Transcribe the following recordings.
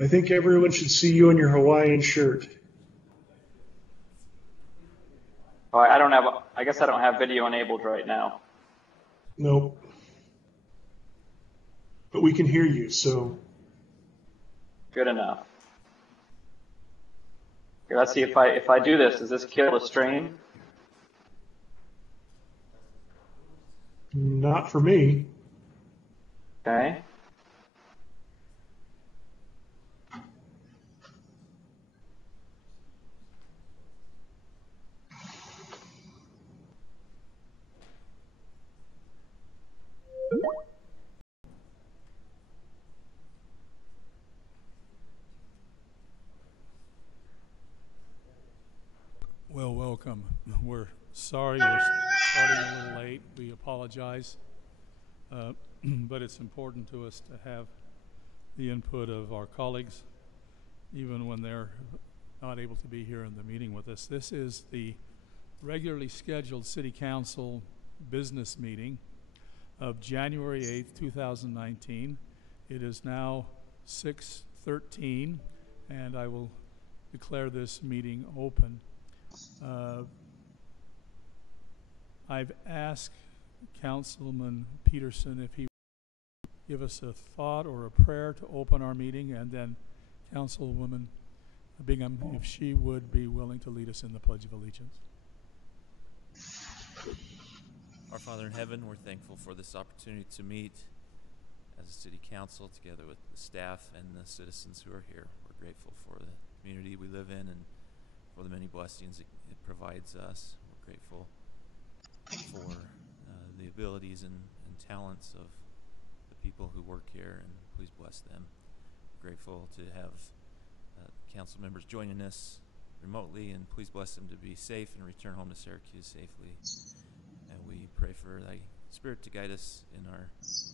I think everyone should see you in your Hawaiian shirt. Oh, I guess I don't have video enabled right now. Nope. But we can hear you, so. Good enough. Here, let's see if I do this. Does this kill the stream? Not for me. Okay. Well, welcome. We're sorry we're starting a little late. We apologize. But it's important to us to have the input of our colleagues, even when they're not able to be here in the meeting with us. This is the regularly scheduled City Council business meeting of January 8th, 2019. It is now 6:13, and I will declare this meeting open. I've asked Councilman Peterson if he would give us a thought or a prayer to open our meeting, and then Councilwoman Bingham, if she would be willing to lead us in the Pledge of Allegiance. Our Father in heaven, we're thankful for this opportunity to meet as a city council together with the staff and the citizens who are here. We're grateful for the community we live in and for the many blessings it provides us. We're grateful for the abilities and talents of the people who work here, and please bless them. We're grateful to have council members joining us remotely, and please bless them to be safe and return home to Syracuse safely. And we pray for thy Spirit to guide us in our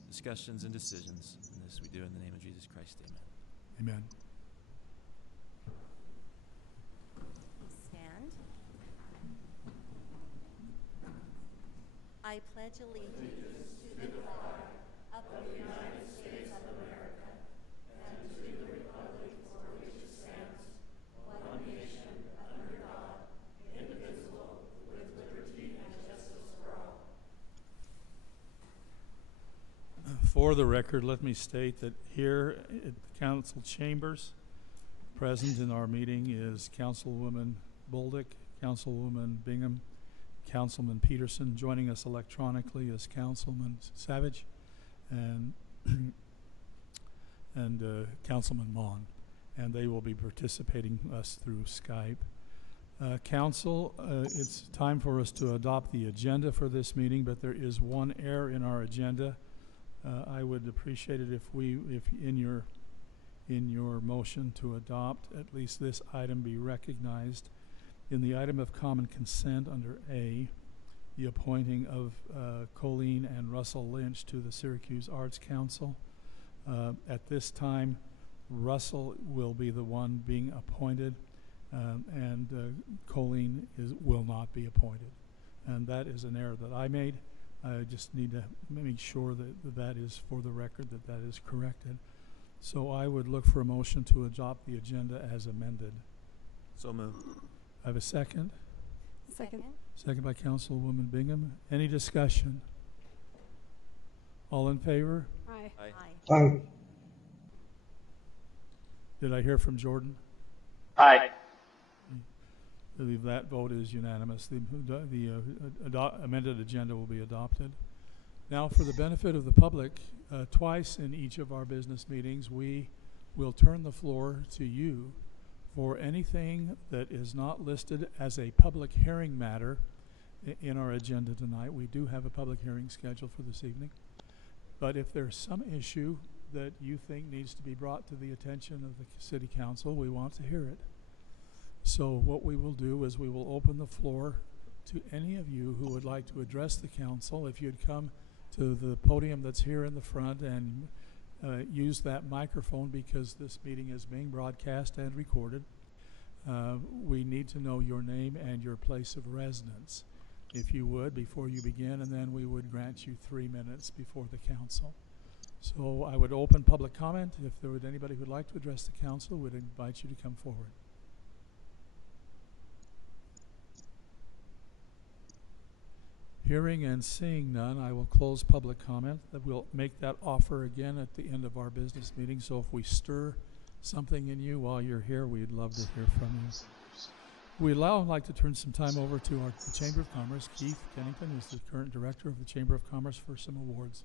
discussions and decisions. And this we do in the name of Jesus Christ. Amen. Amen. Stand. I pledge allegiance to the flag of the United States of America and to the republic for which it stands, one nation, under God, indivisible, with liberty and justice for all. For the record, let me state that here at the council chambers, present in our meeting is Councilwoman Bolduc, Councilwoman Bingham, Councilman Peterson. Joining us electronically is Councilman Savage and Councilman Mon, and they will be participating us through Skype. Council, it's time for us to adopt the agenda for this meeting, but there is one error in our agenda. I would appreciate it if in your motion to adopt, at least this item be recognized. In the item of common consent under A, the appointing of Colleen and Russell Lynch to the Syracuse Arts Council. At this time, Russell will be the one being appointed, and Colleen will not be appointed. And that is an error that I made. I just need to make sure that is for the record, that is corrected. So I would look for a motion to adopt the agenda as amended. So moved. I have a second. Second. Second by Councilwoman Bingham. Any discussion? All in favor? Aye. Aye. Aye. Did I hear from Jordan? Aye. I believe that vote is unanimous. The amended agenda will be adopted. Now, for the benefit of the public, twice in each of our business meetings, we will turn the floor to you for anything that is not listed as a public hearing matter in our agenda tonight. We do have a public hearing scheduled for this evening. But if there's some issue that you think needs to be brought to the attention of the City Council, we want to hear it. So what we will do is we will open the floor to any of you who would like to address the council. If you'd come to the podium that's here in the front and use that microphone, because this meeting is being broadcast and recorded. We need to know your name and your place of residence, if you would, before you begin, and then we would grant you 3 minutes before the council. So I would open public comment. If there would anybody who'd like to address the council, would invite you to come forward. Hearing and seeing none, I will close public comment. That we'll make that offer again at the end of our business meeting. So if we stir something in you while you're here, we'd love to hear from you. We'd now like to turn some time over to the Chamber of Commerce. Keith Kennington is the current director of the Chamber of Commerce for some awards.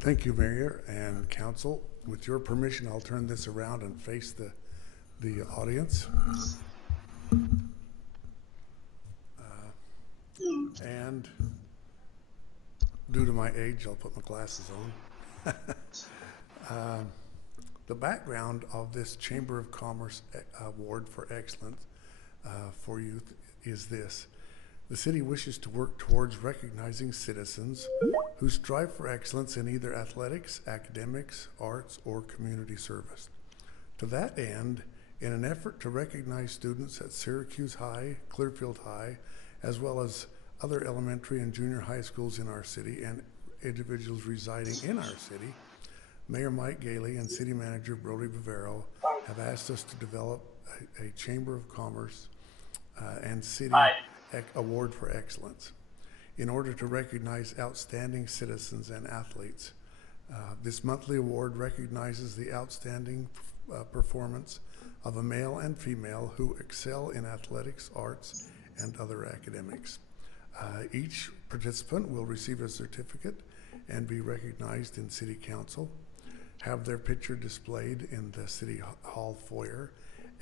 Thank you, Mayor and Council. With your permission, I'll turn this around and face the audience. And due to my age, I'll put my glasses on. The background of this Chamber of Commerce Award for Excellence for Youth is this. The city wishes to work towards recognizing citizens who strive for excellence in either athletics, academics, arts, or community service. To that end, in an effort to recognize students at Syracuse High, Clearfield High, as well as other elementary and junior high schools in our city and individuals residing in our city, Mayor Mike Gailey and City Manager Brody Bavaro have asked us to develop a Chamber of Commerce and City Award for Excellence in order to recognize outstanding citizens and athletes. This monthly award recognizes the outstanding performance of a male and female who excel in athletics, arts, and other academics. Each participant will receive a certificate and be recognized in City Council, have their picture displayed in the City Hall foyer,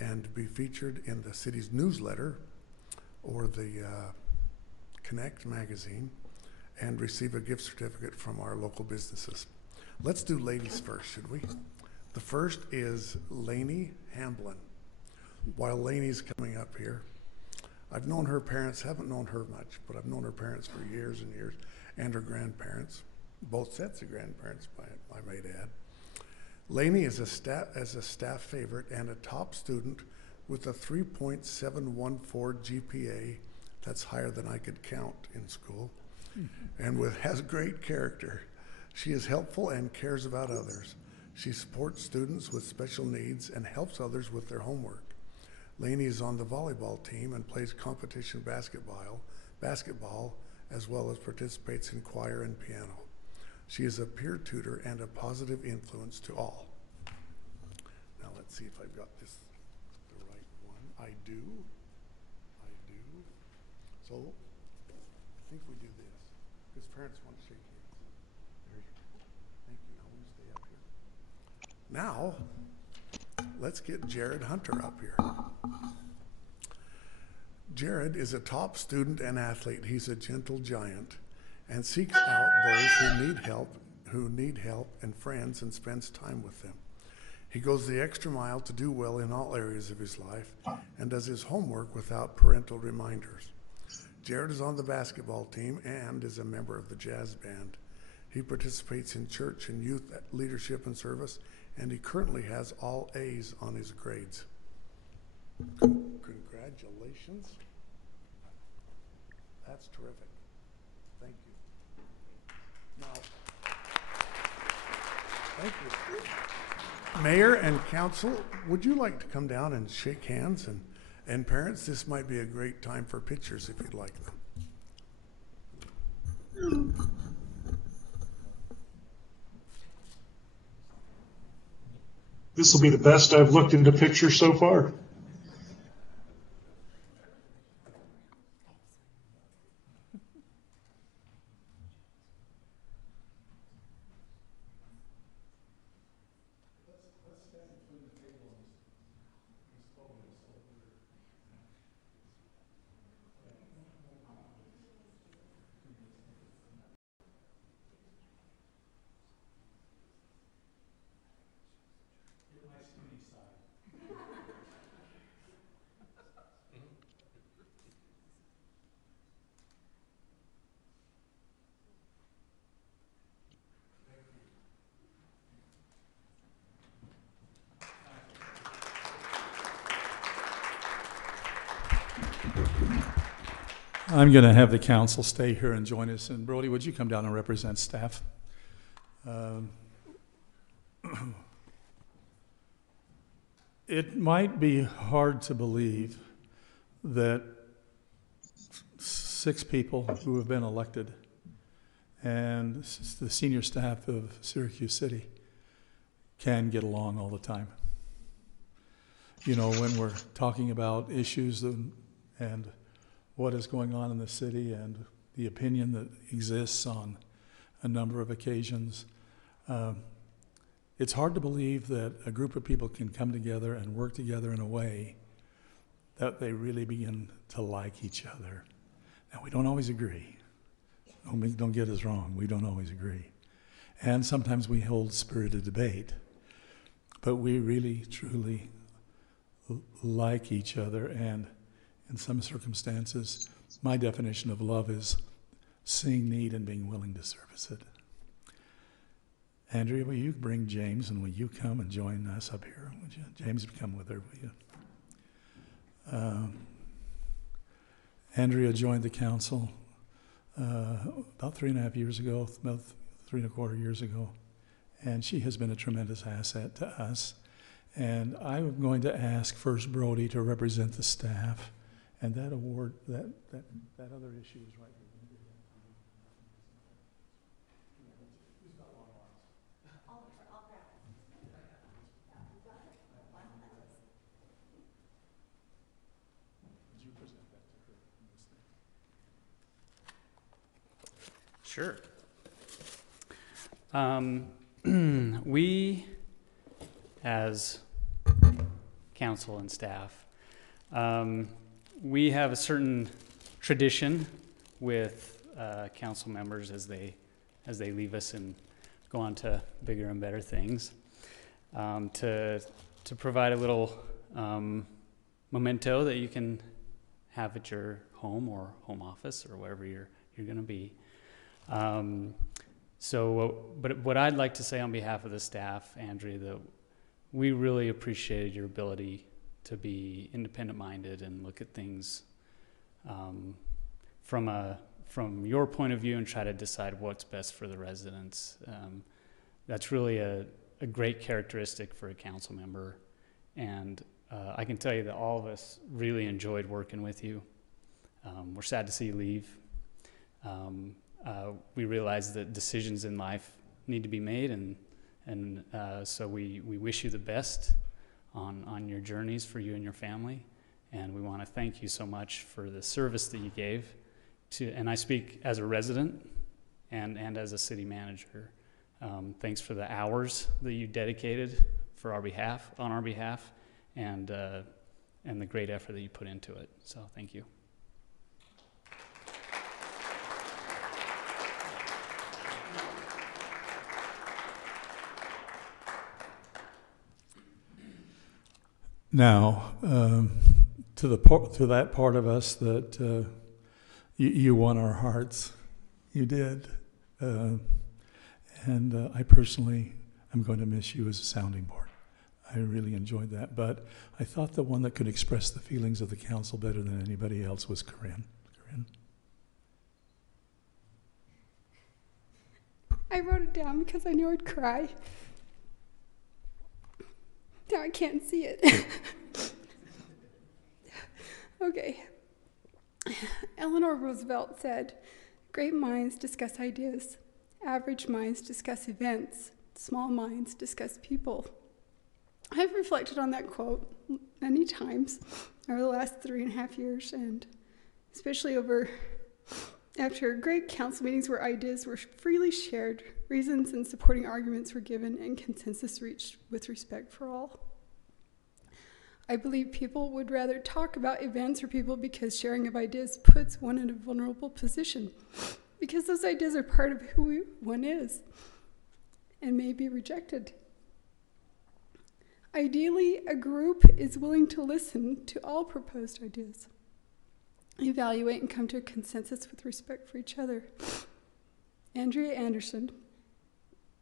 and be featured in the city's newsletter or the Connect magazine, and receive a gift certificate from our local businesses. Let's do ladies first, should we? The first is Lainey Hamblin. While Lainey's coming up here, I've known her parents, haven't known her much, but I've known her parents for years and years, and her grandparents, both sets of grandparents, I might add. Lainey is a staff favorite and a top student with a 3.714 GPA. That's higher than I could count in school, and has great character. She is helpful and cares about others. She supports students with special needs and helps others with their homework. Lainey is on the volleyball team and plays competition basketball, as well as participates in choir and piano. She is a peer tutor and a positive influence to all. Now let's see if I've got this the right one. I do. So I think we do this, because parents want to shake hands. There you go. Thank you. Now we'll stay up here. Now, let's get Jared Hunter up here. Jared is a top student and athlete. He's a gentle giant and seeks out those who need help and friends, and spends time with them. He goes the extra mile to do well in all areas of his life and does his homework without parental reminders. Jared is on the basketball team and is a member of the jazz band. He participates in church and youth leadership and service, and he currently has all A's on his grades. Congratulations. That's terrific. Thank you. Now, thank you. Mayor and council, would you like to come down and shake hands? And parents, this might be a great time for pictures if you'd like them. This will be the best I've looked into pictures so far. I'm going to have the council stay here and join us. And Brody, would you come down and represent staff? It might be hard to believe that 6 people who have been elected and the senior staff of Syracuse City can get along all the time. You know, when we're talking about issues and what is going on in the city and the opinion that exists on a number of occasions, it's hard to believe that a group of people can come together and work together in a way that they really begin to like each other. Now, we don't always agree. Don't get us wrong. We don't always agree. And sometimes we hold spirited debate. But we really, truly like each other. And in some circumstances, my definition of love is seeing need and being willing to service it. Andrea, will you bring James, and will you come and join us up here? Would you? James, come with her, will you? Andrea joined the council about 3.5 years ago, about 3.25 years ago, and she has been a tremendous asset to us. And I'm going to ask first Brody to represent the staff, and that award, that other issue is right here. Sure. We, as council and staff, we have a certain tradition with council members as they leave us and go on to bigger and better things, to provide a little memento that you can have at your home or home office or wherever you're going to be. But what I'd like to say on behalf of the staff, Andrea, that we really appreciated your ability to be independent-minded and look at things from your point of view and try to decide what's best for the residents. That's really a great characteristic for a council member, and I can tell you that all of us really enjoyed working with you. We're sad to see you leave. We realize that decisions in life need to be made, and so we wish you the best on your journeys for you and your family, and we want to thank you so much for the service that you gave and I speak as a resident and as a city manager. Thanks for the hours that you dedicated on our behalf, and the great effort that you put into it. So thank you. Now, to that part of us that you won our hearts, you did, and I personally am going to miss you as a sounding board. I really enjoyed that, but I thought the one that could express the feelings of the council better than anybody else was Corinne. Corinne? I wrote it down because I knew I'd cry. Now I can't see it. Okay. Eleanor Roosevelt said, "Great minds discuss ideas. Average minds discuss events. Small minds discuss people." I've reflected on that quote many times over the last 3.5 years, and especially after great council meetings where ideas were freely shared, reasons and supporting arguments were given, and consensus reached with respect for all. I believe people would rather talk about events or people because sharing of ideas puts one in a vulnerable position, because those ideas are part of who one is and may be rejected. Ideally, a group is willing to listen to all proposed ideas, evaluate and come to a consensus with respect for each other. Andrea Anderson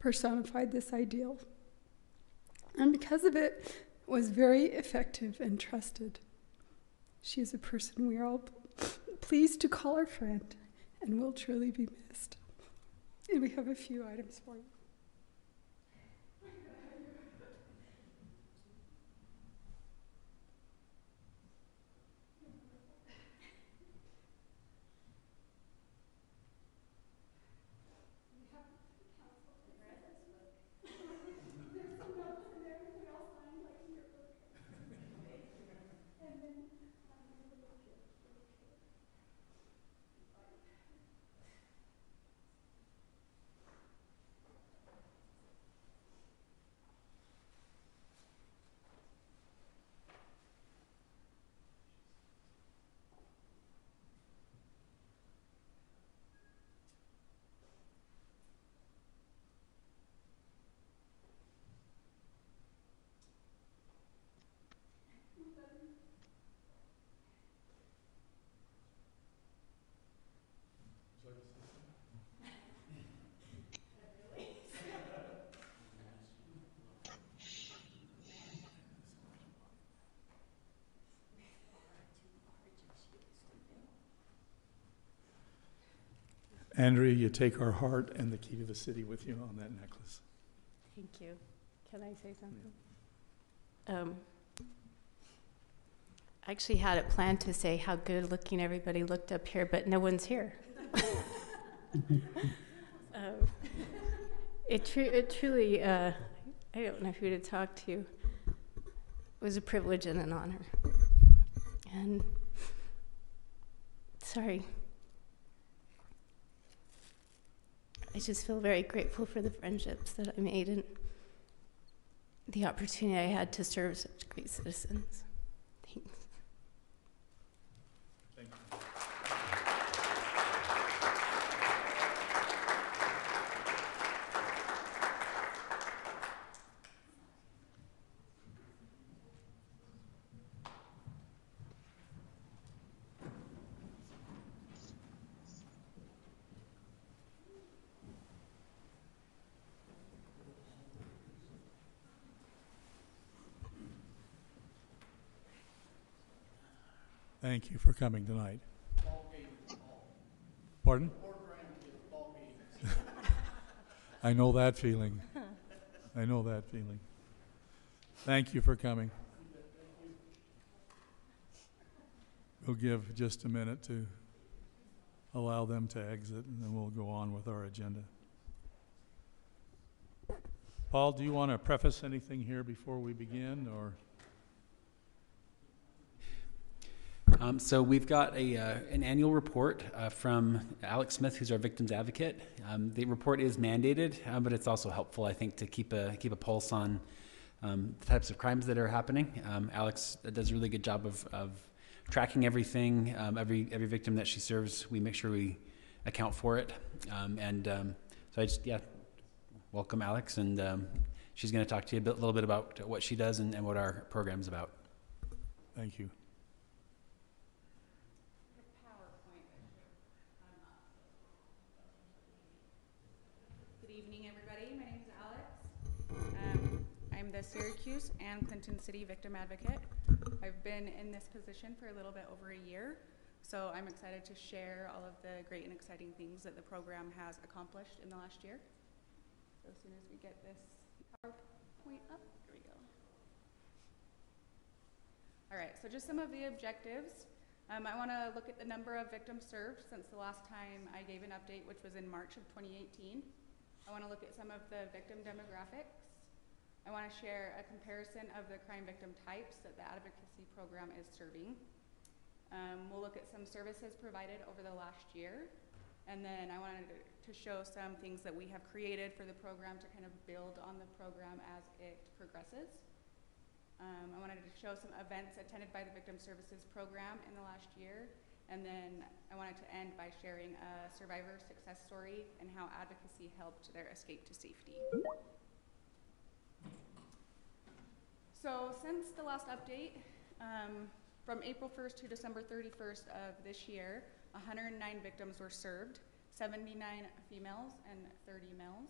personified this ideal, and because of it, was very effective and trusted. She is a person we are all pleased to call our friend and will truly be missed. And we have a few items for you. Andrea, you take our heart and the key to the city with you on that necklace. Thank you. Can I say something? I actually had it planned to say how good looking everybody looked up here, but no one's here. It truly, I don't know who to talk to. It was a privilege and an honor. And sorry. I just feel very grateful for the friendships that I made and the opportunity I had to serve such great citizens. Thanks. Thank you. Thank you for coming tonight. Pardon? I know that feeling. I know that feeling. Thank you for coming. We'll give just a minute to allow them to exit, and then we'll go on with our agenda. Paul, do you want to preface anything here before we begin, or? So we've got an annual report from Alex Smith, who's our victims advocate. The report is mandated, but it's also helpful, I think, to keep a pulse on the types of crimes that are happening. Alex does a really good job of tracking everything. Every victim that she serves, we make sure we account for it. So I just welcome Alex, and she's going to talk to you a little bit about what she does and what our program's about. Thank you. The Syracuse and Clinton City Victim Advocate. I've been in this position for a little bit over a year, so I'm excited to share all of the great and exciting things that the program has accomplished in the last year. So as soon as we get this PowerPoint up, here we go. All right, so just some of the objectives. I want to look at the number of victims served since the last time I gave an update, which was in March of 2018. I want to look at some of the victim demographics. I want to share a comparison of the crime victim types that the advocacy program is serving. We'll look at some services provided over the last year. And then I wanted to show some things that we have created for the program to kind of build on the program as it progresses. I wanted to show some events attended by the Victim Services program in the last year. And then I wanted to end by sharing a survivor success story and how advocacy helped their escape to safety. So since the last update, from April 1st to December 31st of this year, 109 victims were served, 79 females and 30 males.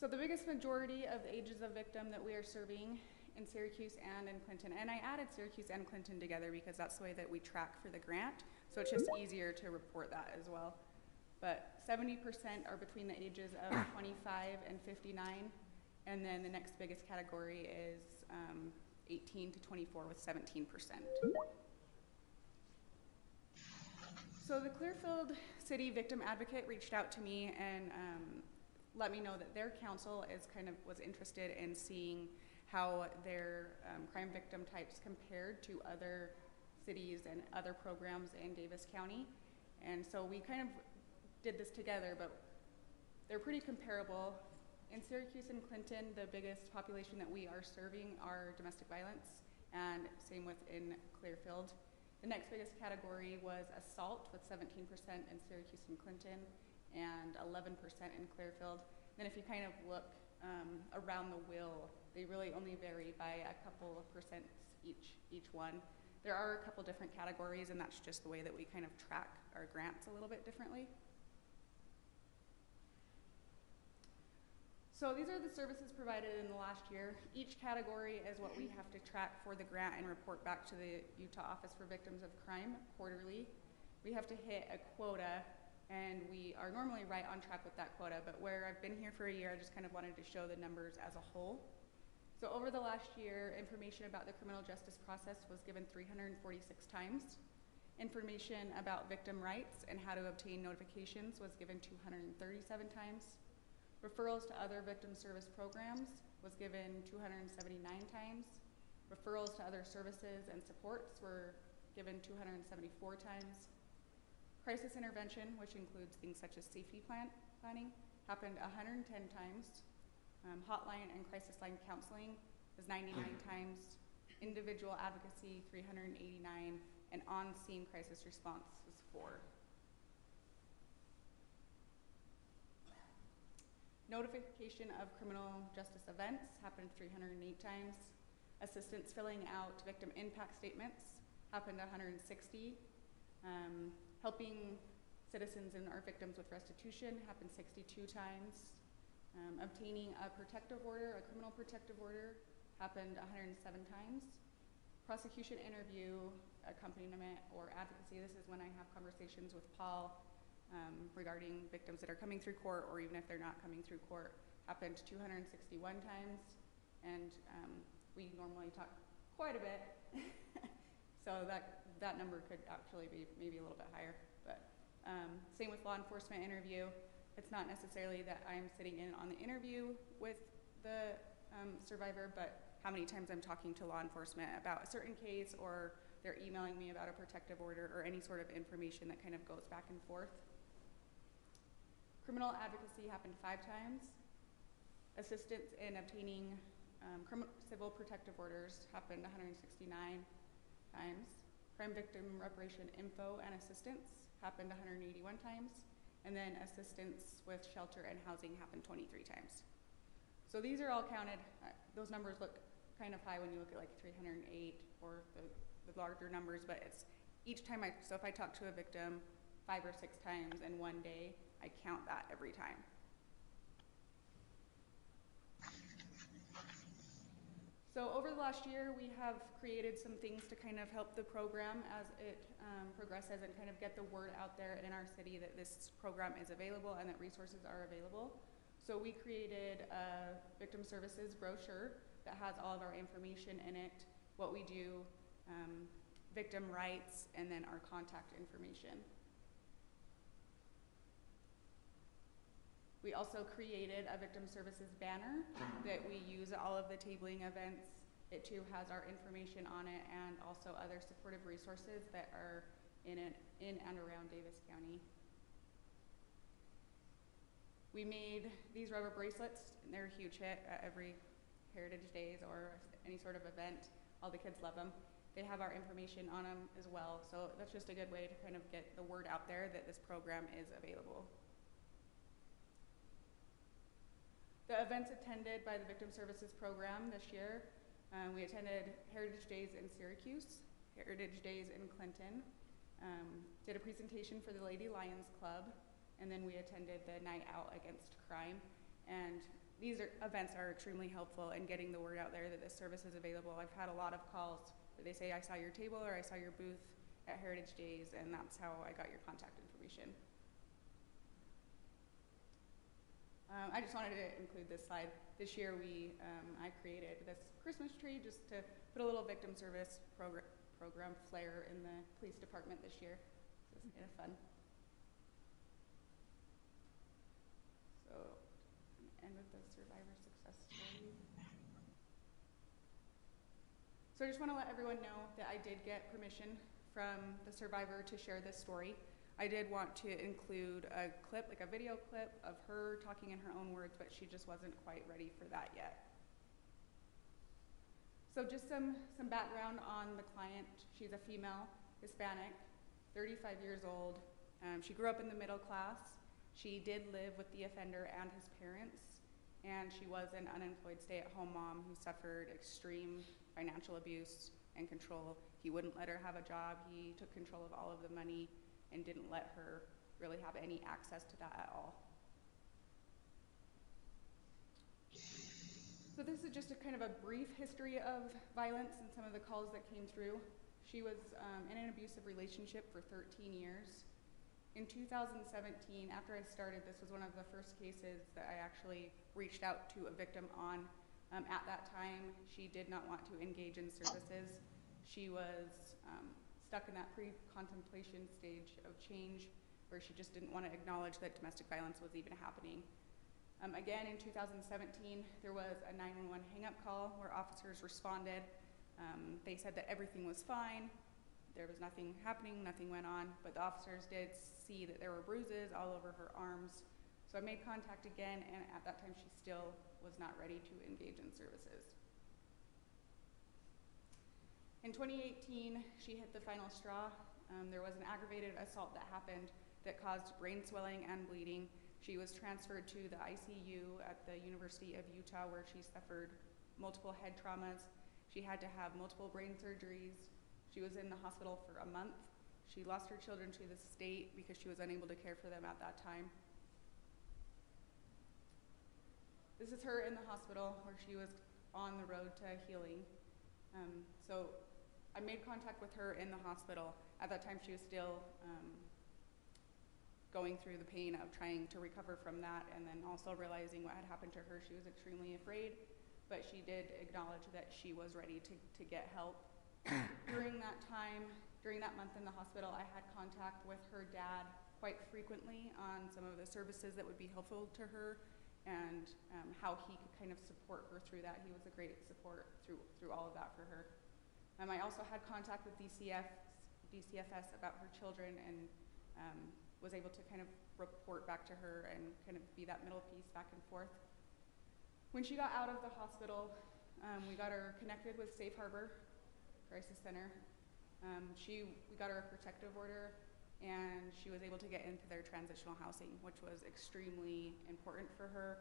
So the biggest majority of the ages of victim that we are serving in Syracuse and in Clinton, and I added Syracuse and Clinton together because that's the way that we track for the grant, so it's just easier to report that as well. But 70% are between the ages of 25 and 59, and then the next biggest category is 18 to 24 with 17%. So the Clearfield City Victim Advocate reached out to me and let me know that their council was interested in seeing how their crime victim types compared to other cities and other programs in Davis County. And so we kind of did this together, but they're pretty comparable. In Syracuse and Clinton, the biggest population that we are serving are domestic violence, and same with in Clearfield. The next biggest category was assault with 17% in Syracuse and Clinton and 11% in Clearfield. Then if you kind of look around the wheel, they really only vary by a couple of percents each one. There are a couple different categories, and that's just the way that we kind of track our grants a little bit differently. So these are the services provided in the last year. Each category is what we have to track for the grant and report back to the Utah Office for Victims of Crime quarterly. We have to hit a quota, and we are normally right on track with that quota, but where I've been here for a year, I just kind of wanted to show the numbers as a whole. So over the last year, information about the criminal justice process was given 346 times. Information about victim rights and how to obtain notifications was given 237 times. Referrals to other victim service programs was given 279 times. Referrals to other services and supports were given 274 times. Crisis intervention, which includes things such as safety planning, happened 110 times. Hotline and crisis line counseling was 99 times. Individual advocacy, 389, and on-scene crisis response was 4. Notification of criminal justice events happened 308 times. Assistance filling out victim impact statements happened 160. Helping citizens and our victims with restitution happened 62 times. Obtaining a protective order, a criminal protective order, happened 107 times. Prosecution interview, accompaniment, or advocacy, this is when I have conversations with Paul regarding victims that are coming through court, or even if they're not coming through court, happened 261 times, and we normally talk quite a bit, so that number could actually be maybe a little bit higher. But same with law enforcement interview. It's not necessarily that I'm sitting in on the interview with the survivor, but how many times I'm talking to law enforcement about a certain case, or they're emailing me about a protective order, or any sort of information that kind of goes back and forth. Criminal advocacy happened 5 times. Assistance in obtaining civil protective orders happened 169 times. Crime victim reparation info and assistance happened 181 times. And then assistance with shelter and housing happened 23 times. So these are all counted. Those numbers look kind of high when you look at like 308 or the larger numbers, but it's each time so if I talk to a victim 5 or 6 times in one day, I count that every time. So over the last year, we have created some things to kind of help the program as it progresses and kind of get the word out there in our city that this program is available and that resources are available. So we created a victim services brochure that has all of our information in it, what we do, victim rights, and then our contact information. We also created a victim services banner that we use at all of the tabling events. It too has our information on it and also other supportive resources that are in and around Davis County. We made these rubber bracelets, and they're a huge hit at every Heritage Days or any sort of event. All the kids love them. They have our information on them as well, so that's just a good way to kind of get the word out there that this program is available. The events attended by the Victim Services Program this year, we attended Heritage Days in Syracuse, Heritage Days in Clinton, did a presentation for the Lady Lions Club, and then we attended the Night Out Against Crime. And events are extremely helpful in getting the word out there that this service is available. I've had a lot of calls where they say, I saw your table or I saw your booth at Heritage Days, and that's how I got your contact information. I just wanted to include this slide. This year I created this Christmas tree just to put a little victim service program flair in the police department this year. So it's kind of fun. So I'm gonna end with the survivor success story. So I just want to let everyone know that I did get permission from the survivor to share this story. I did want to include a clip, like a video clip of her talking in her own words, but she just wasn't quite ready for that yet. So just some background on the client. She's a female, Hispanic, 35 years old. She grew up in the middle class. She did live with the offender and his parents, and she was an unemployed stay-at-home mom who suffered extreme financial abuse and control. He wouldn't let her have a job. He took control of all of the money and didn't let her really have any access to that at all. So this is just a kind of a brief history of violence and some of the calls that came through. She was in an abusive relationship for 13 years. In 2017, after I started, this was one of the first cases that I actually reached out to a victim on. At that time, she did not want to engage in services. She was stuck in that pre-contemplation stage of change where she just didn't want to acknowledge that domestic violence was even happening. Again, in 2017, there was a 911 hang-up call where officers responded. They said that everything was fine. There was nothing happening, nothing went on, but the officers did see that there were bruises all over her arms. So I made contact again, and at that time she still was not ready to engage in services. In 2018, she hit the final straw. There was an aggravated assault that happened that caused brain swelling and bleeding. She was transferred to the ICU at the University of Utah, where she suffered multiple head traumas. She had to have multiple brain surgeries. She was in the hospital for a month. She lost her children to the state because she was unable to care for them at that time. This is her in the hospital where she was on the road to healing. So I made contact with her in the hospital. At that time, she was still going through the pain of trying to recover from that, and then also realizing what had happened to her. She was extremely afraid, but she did acknowledge that she was ready to get help. During that time, during that month in the hospital, I had contact with her dad quite frequently on some of the services that would be helpful to her and how he could kind of support her through that. He was a great support through all of that for her. I also had contact with DCFS about her children and was able to kind of report back to her and kind of be that middle piece back and forth. When she got out of the hospital, we got her connected with Safe Harbor Crisis Center. We got her a protective order, and she was able to get into their transitional housing, which was extremely important for her.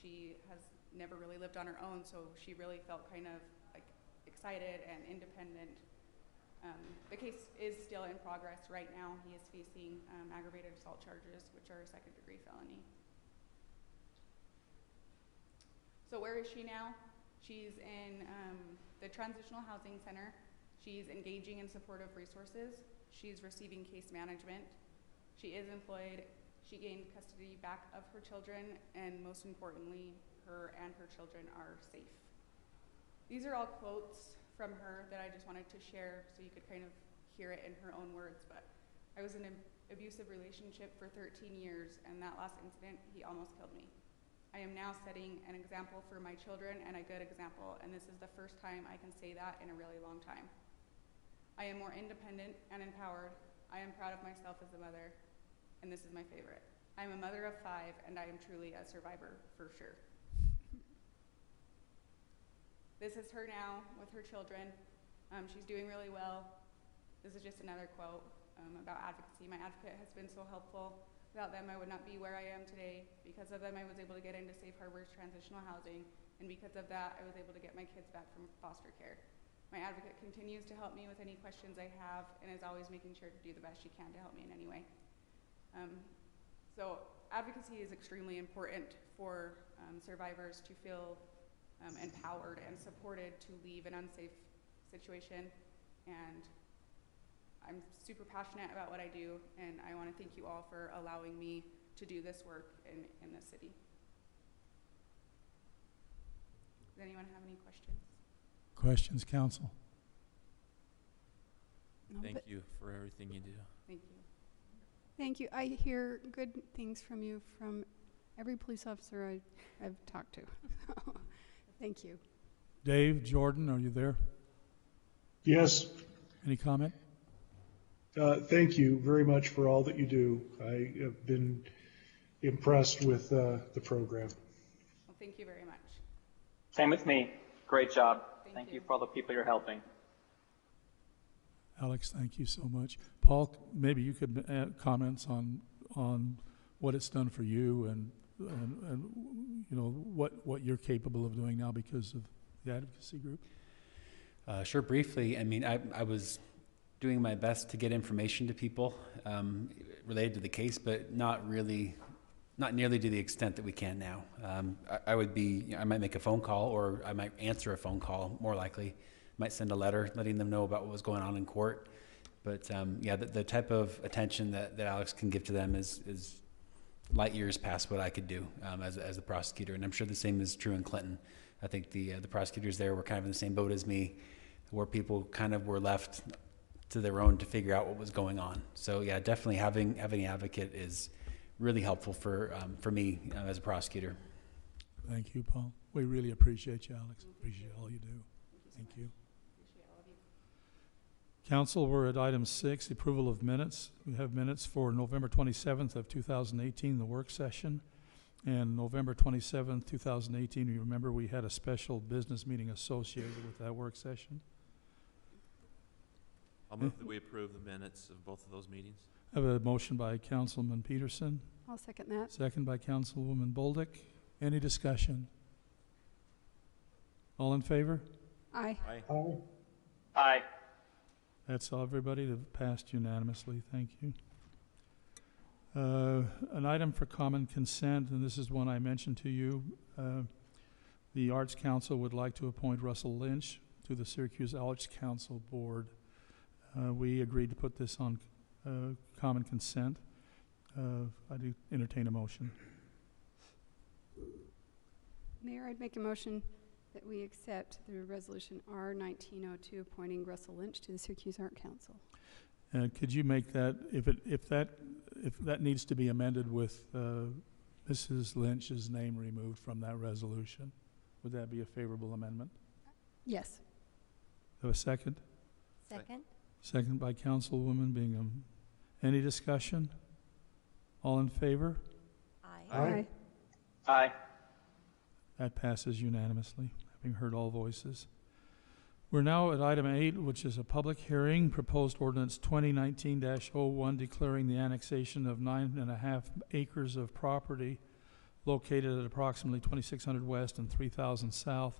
She has never really lived on her own, so she really felt kind of like excited and independent. The case is still in progress right now. He is facing aggravated assault charges, which are a second-degree felony. So where is she now? She's in the Transitional Housing Center. She's engaging in supportive resources. She's receiving case management. She is employed. She gained custody back of her children, and most importantly, her and her children are safe. These are all quotes from her that I just wanted to share so you could kind of hear it in her own words. But I was in an abusive relationship for 13 years, and that last incident, he almost killed me. I am now setting an example for my children, and a good example, and this is the first time I can say that in a really long time. I am more independent and empowered. I am proud of myself as a mother, and this is my favorite. I am a mother of 5, and I am truly a survivor for sure. This is her now with her children. She's doing really well. This is just another quote about advocacy. My advocate has been so helpful. Without them, I would not be where I am today. Because of them, I was able to get into Safe Harbor's transitional housing, and because of that, I was able to get my kids back from foster care. My advocate continues to help me with any questions I have and is always making sure to do the best she can to help me in any way. So advocacy is extremely important for survivors to feel empowered and supported to leave an unsafe situation. And I'm super passionate about what I do, and I want to thank you all for allowing me to do this work in the city. Does anyone have any questions? Questions, council? No, Thank but you for everything you do. Thank you. thank you. I hear good things from you from every police officer I've talked to. Thank you. Dave, Jordan, are you there? Yes, Any comment? thank you very much for all that you do. I have been impressed with the program. Well, thank you very much. Same with me. Great job. Thank Thank you. you for all the people you're helping. Alex, thank you so much. Paul, maybe you could add comments on what it's done for you and you know what you're capable of doing now because of the advocacy group. Sure, briefly. I mean, I was doing my best to get information to people related to the case, but not nearly to the extent that we can now. I might make a phone call, or I might answer a phone call, more likely. Might send a letter letting them know about what was going on in court. But yeah, the type of attention that Alex can give to them is light years past what I could do as the prosecutor. And I'm sure the same is true in Clinton. I think the prosecutors there were kind of in the same boat as me, where people kind of were left to their own to figure out what was going on. So yeah, definitely having an advocate is really helpful for me as a prosecutor. Thank you, Paul. We really appreciate you, Alex. Appreciate all you do. Thank you. Appreciate all of you. Council, we're at item 6, the approval of minutes. We have minutes for November 27th of 2018, the work session, and November 27th, 2018. You remember we had a special business meeting associated with that work session. I'll move that we approve the minutes of both of those meetings. I have a motion by Councilman Peterson, I'll second that. second by Councilwoman Bolduc. Any discussion? All in favor? Aye. Aye. Aye. That's all, everybody. That passed unanimously. Thank you. An item for common consent, and this is one I mentioned to you. The Arts Council would like to appoint Russell Lynch to the Syracuse Arts Council Board. We agreed to put this on common consent. I do entertain a motion. Mayor, I'd make a motion that we accept the resolution R-1902 appointing Russell Lynch to the Syracuse Art Council. Could you make that, if that needs to be amended with Mrs. Lynch's name removed from that resolution, would that be a favorable amendment? Yes. Have a second? Second? Second by Councilwoman Bingham. Any discussion? All in favor? Aye. Aye. Aye. That passes unanimously, having heard all voices. We're now at item 8, which is a public hearing, proposed ordinance 2019-01, declaring the annexation of 9.5 acres of property located at approximately 2600 west and 3000 south,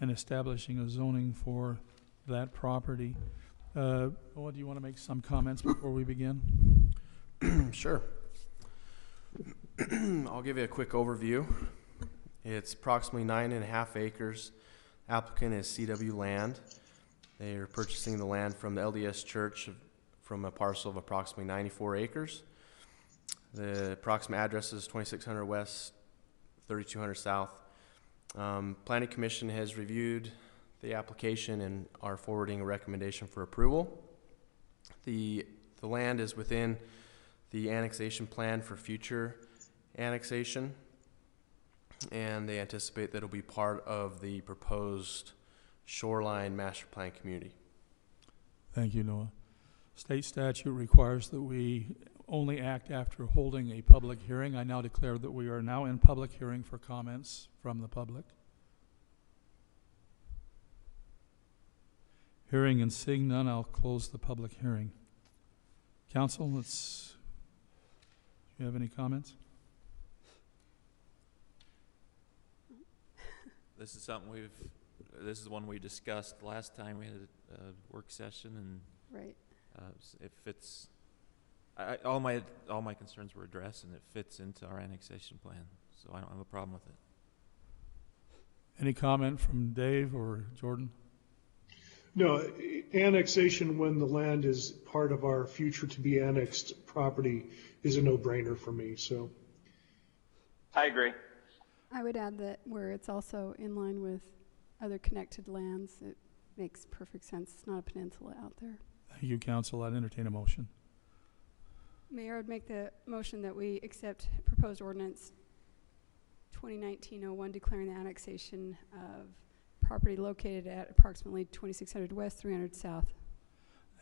and establishing a zoning for that property. Owen, do you want to make some comments before we begin? Sure. I'll give you a quick overview. It's approximately 9.5 acres. Applicant is CW Land. They are purchasing the land from the LDS Church from a parcel of approximately 94 acres. The approximate address is 2600 west, 3200 south. Planning Commission has reviewed the application and are forwarding a recommendation for approval. The land is within the annexation plan for future annexation, and they anticipate that it'll be part of the proposed shoreline master plan community. Thank you, Noah. State statute requires that we only act after holding a public hearing. I now declare that we are now in public hearing for comments from the public. Hearing and seeing none, I'll close the public hearing. Council, do you have any comments? This is one we discussed last time. We had a work session, and Right. it fits. All my concerns were addressed, and it fits into our annexation plan. So I don't have a problem with it. Any comment from Dave or Jordan? No, annexation when the land is part of our future to be annexed property is a no-brainer for me, so. I agree. I would add that where it's also in line with other connected lands, it makes perfect sense. It's not a peninsula out there. Thank you, council. I'd entertain a motion. Mayor, I'd make the motion that we accept proposed ordinance 2019-01 declaring the annexation of property located at approximately 2600 West, 300 South.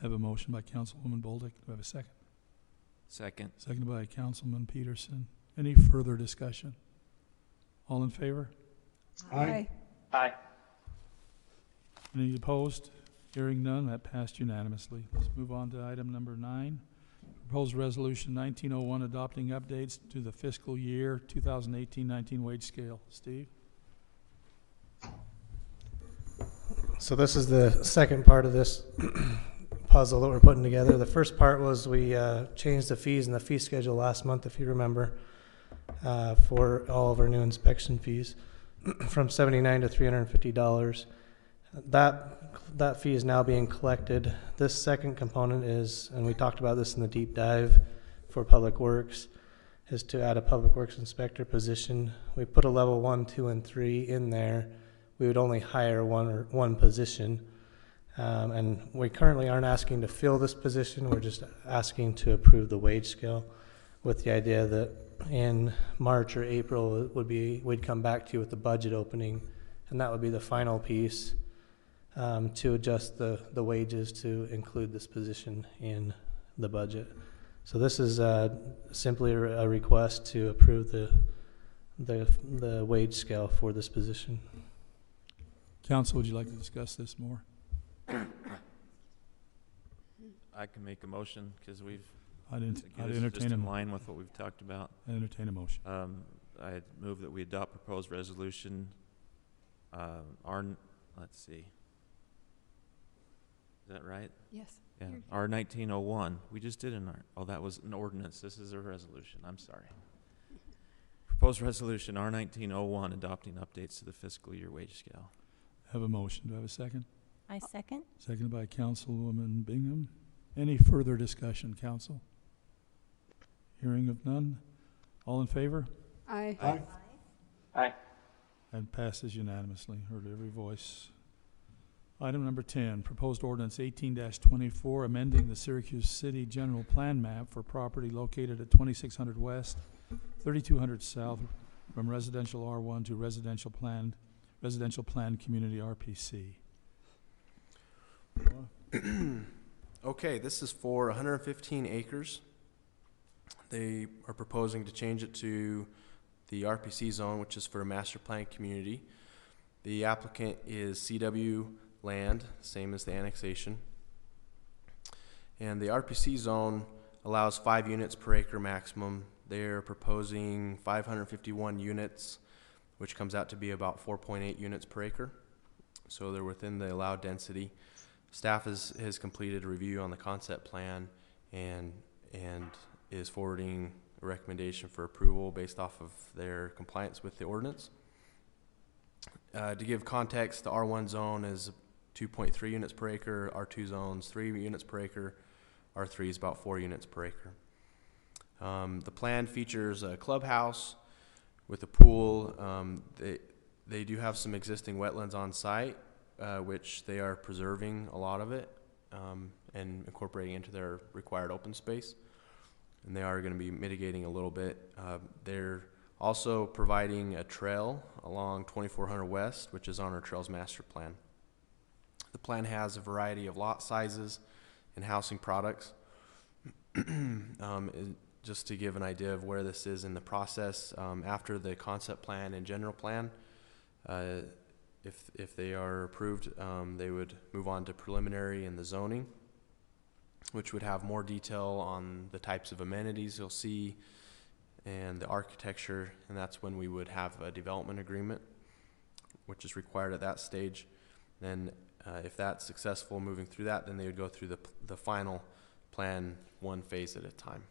I have a motion by Councilwoman Bolduc. Do I have a second? Second. Seconded by Councilman Peterson. Any further discussion? All in favor? Aye. Aye. Any opposed? Hearing none, that passed unanimously. Let's move on to item number 9. Proposed resolution 1901 adopting updates to the fiscal year 2018-19 wage scale. Steve? So this is the second part of this puzzle that we're putting together. The first part was we changed the fees in the fee schedule last month, if you remember, for all of our new inspection fees from $79 to $350. That fee is now being collected. This second component is, and we talked about this in the deep dive for Public Works, is to add a Public Works inspector position. We put a level 1, 2, and 3 in there. We would only hire one position. And we currently aren't asking to fill this position. We're just asking to approve the wage scale with the idea that in March or April we'd come back to you with the budget opening, and that would be the final piece to adjust the wages to include this position in the budget. So this is simply a request to approve the wage scale for this position. Council, would you like to discuss this more? I can make a motion because we've I'd just entertain in a line with what we've talked about. I'd entertain a motion. I move that we adopt proposed resolution. Let's see. Is that right? Yes. Yeah. R1901. We just did that was an ordinance. This is a resolution. I'm sorry. Proposed resolution R1901 adopting updates to the fiscal year wage scale. Have a motion. Do I have a second? I second. Seconded by Councilwoman Bingham. Any further discussion, council? Hearing of none. All in favor? Aye. Aye. Aye. And passes unanimously. Heard every voice. Item number 10, proposed ordinance 18-24, amending the Syracuse City General Plan map for property located at 2600 West, 3200 South, from residential R1 to residential planned community RPC. Okay, this is for 115 acres. They are proposing to change it to the RPC zone, which is for a master plan community. The applicant is CW Land, same as the annexation. And the RPC zone allows 5 units per acre maximum. They're proposing 551 units, which comes out to be about 4.8 units per acre. So they're within the allowed density. Staff has completed a review on the concept plan and is forwarding a recommendation for approval based off of their compliance with the ordinance. To give context, the R1 zone is 2.3 units per acre, R2 zone's 3 units per acre, R3 is about 4 units per acre. The plan features a clubhouse with a pool. They do have some existing wetlands on site, which they are preserving a lot of it and incorporating into their required open space. And they are going to be mitigating a little bit. They're also providing a trail along 2400 West, which is on our Trails Master Plan. The plan has a variety of lot sizes and housing products. Just to give an idea of where this is in the process, after the concept plan and general plan, if they are approved, they would move on to preliminary and the zoning, which would have more detail on the types of amenities you'll see and the architecture, and that's when we would have a development agreement, which is required at that stage. Then if that's successful moving through that, then they would go through the final plan one phase at a time.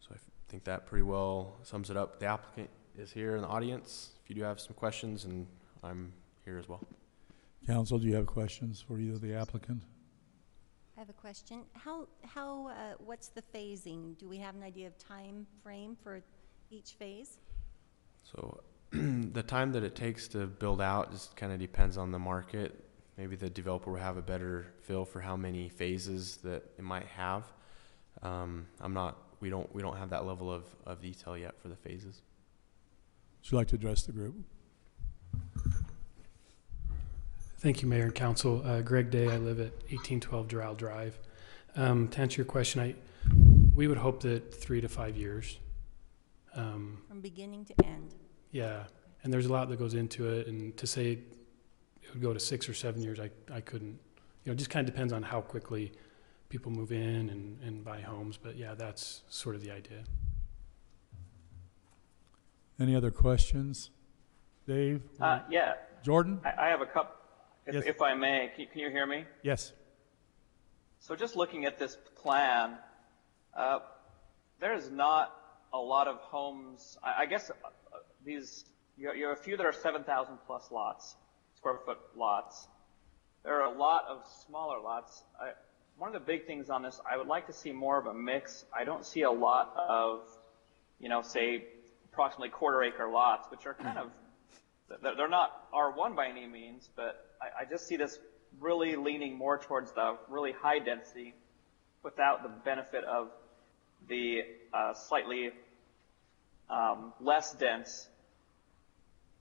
So I think that pretty well sums it up. The applicant is here in the audience if you do have some questions, and I'm here as well. Council, do you have questions for either the applicant? I have a question. What's the phasing? Do we have an idea of time frame for each phase? So the time that it takes to build out just kind of depends on the market. Maybe the developer will have a better feel for how many phases that it might have. We don't have that level of detail yet for the phases. Would you like to address the group? Thank you, Mayor and Council. Greg Day, I live at 1812 Doral Drive. To answer your question, we would hope that 3 to 5 years. From beginning to end? Yeah, and there's a lot that goes into it, and to say it would go to 6 or 7 years, I couldn't. It just kind of depends on how quickly people move in and buy homes, but yeah, that's sort of the idea. Any other questions? Dave? Yeah. Jordan? I have a couple, Yes. if I may. Can you hear me? Yes. So just looking at this plan, there is not a lot of homes. I guess you have a few that are 7,000 plus square foot lots. There are a lot of smaller lots. One of the big things on this, I would like to see more of a mix. I don't see a lot of, say, approximately quarter-acre lots, which are kind of, they're not R1 by any means, but I just see this really leaning more towards the really high density without the benefit of the slightly less dense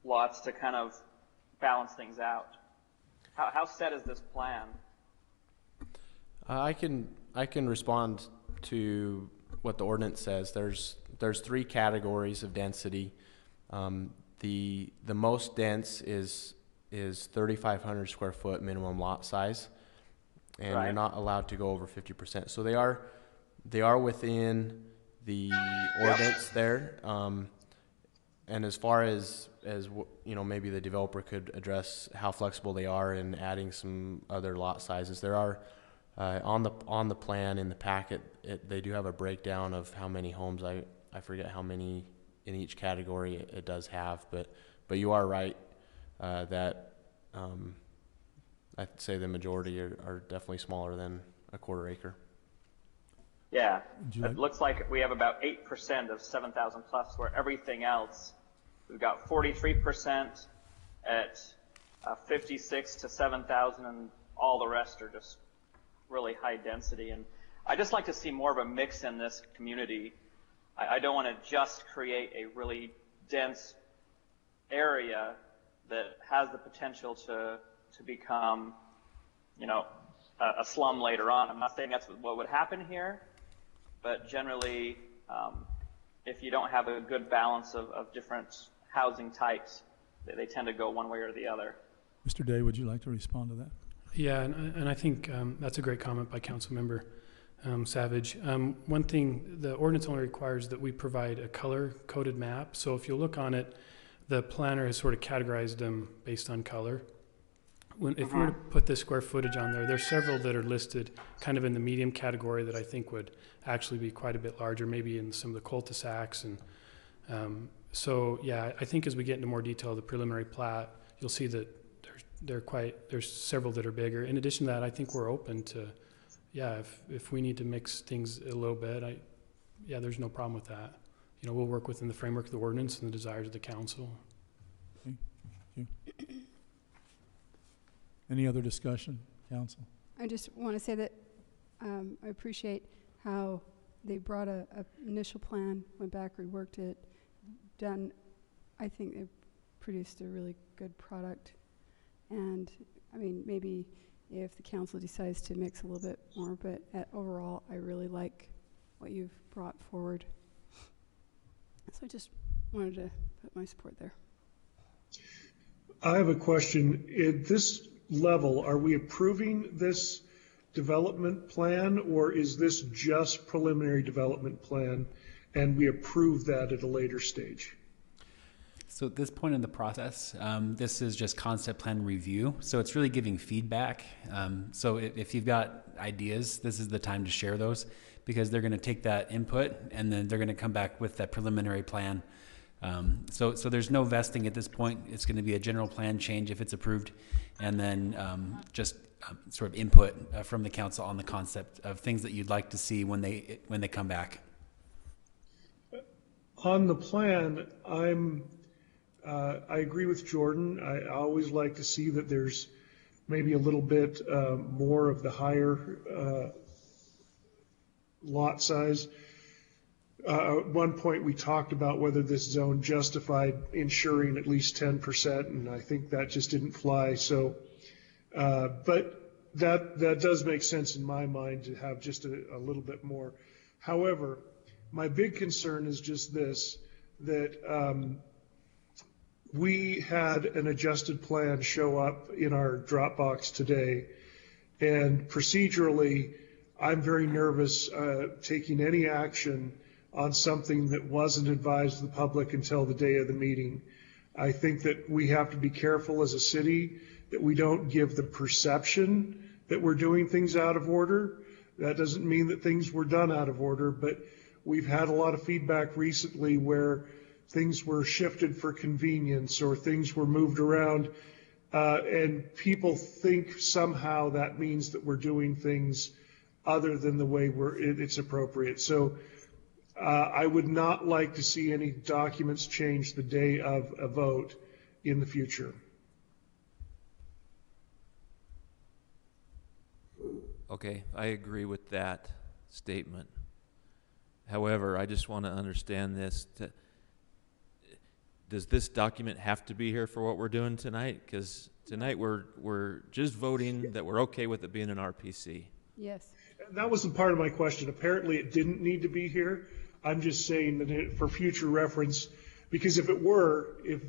lots to kind of balance things out. How set is this plan? I can respond to what the ordinance says. There's 3 categories of density. The most dense is 3,500 square foot minimum lot size, and Right. You're not allowed to go over 50%. So they are within the ordinance there. And as far as maybe the developer could address how flexible they are in adding some other lot sizes. There are on the plan in the packet. They do have a breakdown of how many homes. I forget how many in each category it does have, but you are right that I'd say the majority are definitely smaller than a quarter acre. Yeah, it looks like we have about 8% of 7,000 plus, where everything else, we've got 43% at 56 to 7,000, and all the rest are just really high density. And I just like to see more of a mix in this community. I don't want to just create a really dense area that has the potential to become, a slum later on. I'm not saying that's what would happen here, but generally, if you don't have a good balance of different housing types, they tend to go one way or the other. Mr. Day, would you like to respond to that? Yeah, and I think that's a great comment by Councilmember Savage. One thing, the ordinance only requires that we provide a color-coded map. So if you look on it, the planner has sort of categorized them based on color. If we were to put the square footage on there, there's several that are listed kind of in the medium category that I think would actually be quite a bit larger, maybe in some of the cul-de-sacs. And so, yeah, I think as we get into more detail of the preliminary plat, you'll see that there's several that are bigger. In addition to that, I think we're open to, if we need to mix things a little bit, there's no problem with that. We'll work within the framework of the ordinance and the desires of the council. Okay, thank you. Any other discussion, council? I just want to say that I appreciate how they brought a initial plan, went back, reworked it, I think they produced a really good product. And I mean, maybe if the council decides to mix a little bit more, but overall, I really like what you've brought forward. So I just wanted to put my support there. I have a question. At this level, are we approving this development plan, or is this just preliminary development plan and we approve that at a later stage? So at this point in the process, this is just concept plan review. So it's really giving feedback. So if you've got ideas, this is the time to share those, because they're going to take that input and then they're going to come back with that preliminary plan So there's no vesting at this point. It's going to be a general plan change if it's approved, and then just sort of input from the council on the concept of things that you'd like to see when they come back. On the plan, I agree with Jordan. I always like to see that there's maybe a little bit more of the higher lot size. At one point, we talked about whether this zone justified insuring at least 10%, and I think that just didn't fly. So, but that does make sense in my mind to have just a little bit more. However, my big concern is just this, that we had an adjusted plan show up in our Dropbox today, and procedurally, I'm very nervous taking any action on something that wasn't advised to the public until the day of the meeting. I think that we have to be careful as a city that we don't give the perception that we're doing things out of order. That doesn't mean that things were done out of order, but we've had a lot of feedback recently where things were shifted for convenience or things were moved around, and people think somehow that means that we're doing things other than the way it's appropriate. So I would not like to see any documents change the day of a vote in the future. Okay, I agree with that statement. However, I just want to understand this. Does this document have to be here for what we're doing tonight? Because tonight we're just voting that we're okay with it being an RPC. Yes. That wasn't part of my question. Apparently it didn't need to be here. I'm just saying that for future reference, because if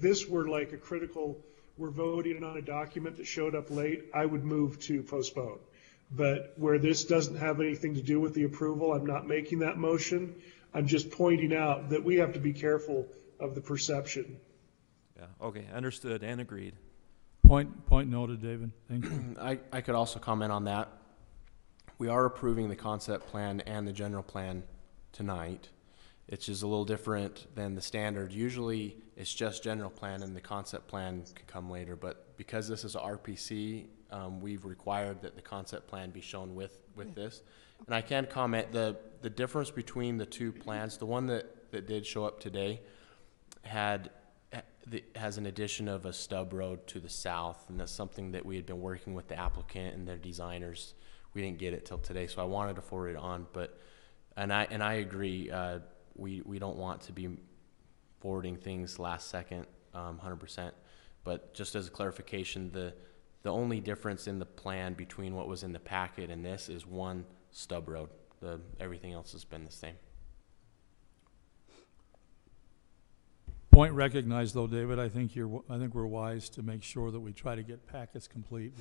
this were like a critical, we're voting on a document that showed up late, I would move to postpone. But where this doesn't have anything to do with the approval, I'm not making that motion. I'm just pointing out that we have to be careful of the perception. Yeah, okay, understood and agreed. Point noted, David. Thank you. I could also comment on that. We are approving the concept plan and the general plan tonight. It's just a little different than the standard. Usually it's just general plan and the concept plan can come later, but because this is a RPC, we've required that the concept plan be shown with this. And I can comment, the difference between the two plans, the one that did show up today has an addition of a stub road to the south, and that's something that we had been working with the applicant and their designers. We didn't get it till today, so I wanted to forward it on. And I agree. We don't want to be forwarding things last second, 100%. But just as a clarification, the only difference in the plan between what was in the packet and this is one stub road. Everything else has been the same. Point recognized, though, David. I think we're wise to make sure that we try to get packets complete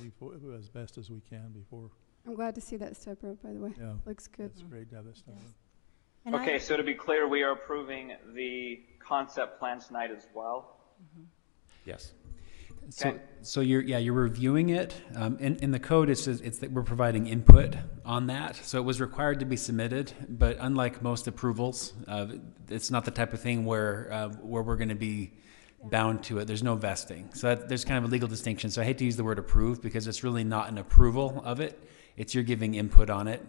as best as we can before. I'm glad to see that step road, by the way. Yeah, looks good. It's great to have that step road. And Okay, so to be clear, we are approving the concept plan tonight as well? Mm-hmm. Yes. Okay. So you're reviewing it. In the code, it's that we're providing input on that. So it was required to be submitted, but unlike most approvals, it's not the type of thing where we're going to be bound to it. There's no vesting. So there's kind of a legal distinction. So I hate to use the word approve because it's really not an approval of it. It's you're giving input on it.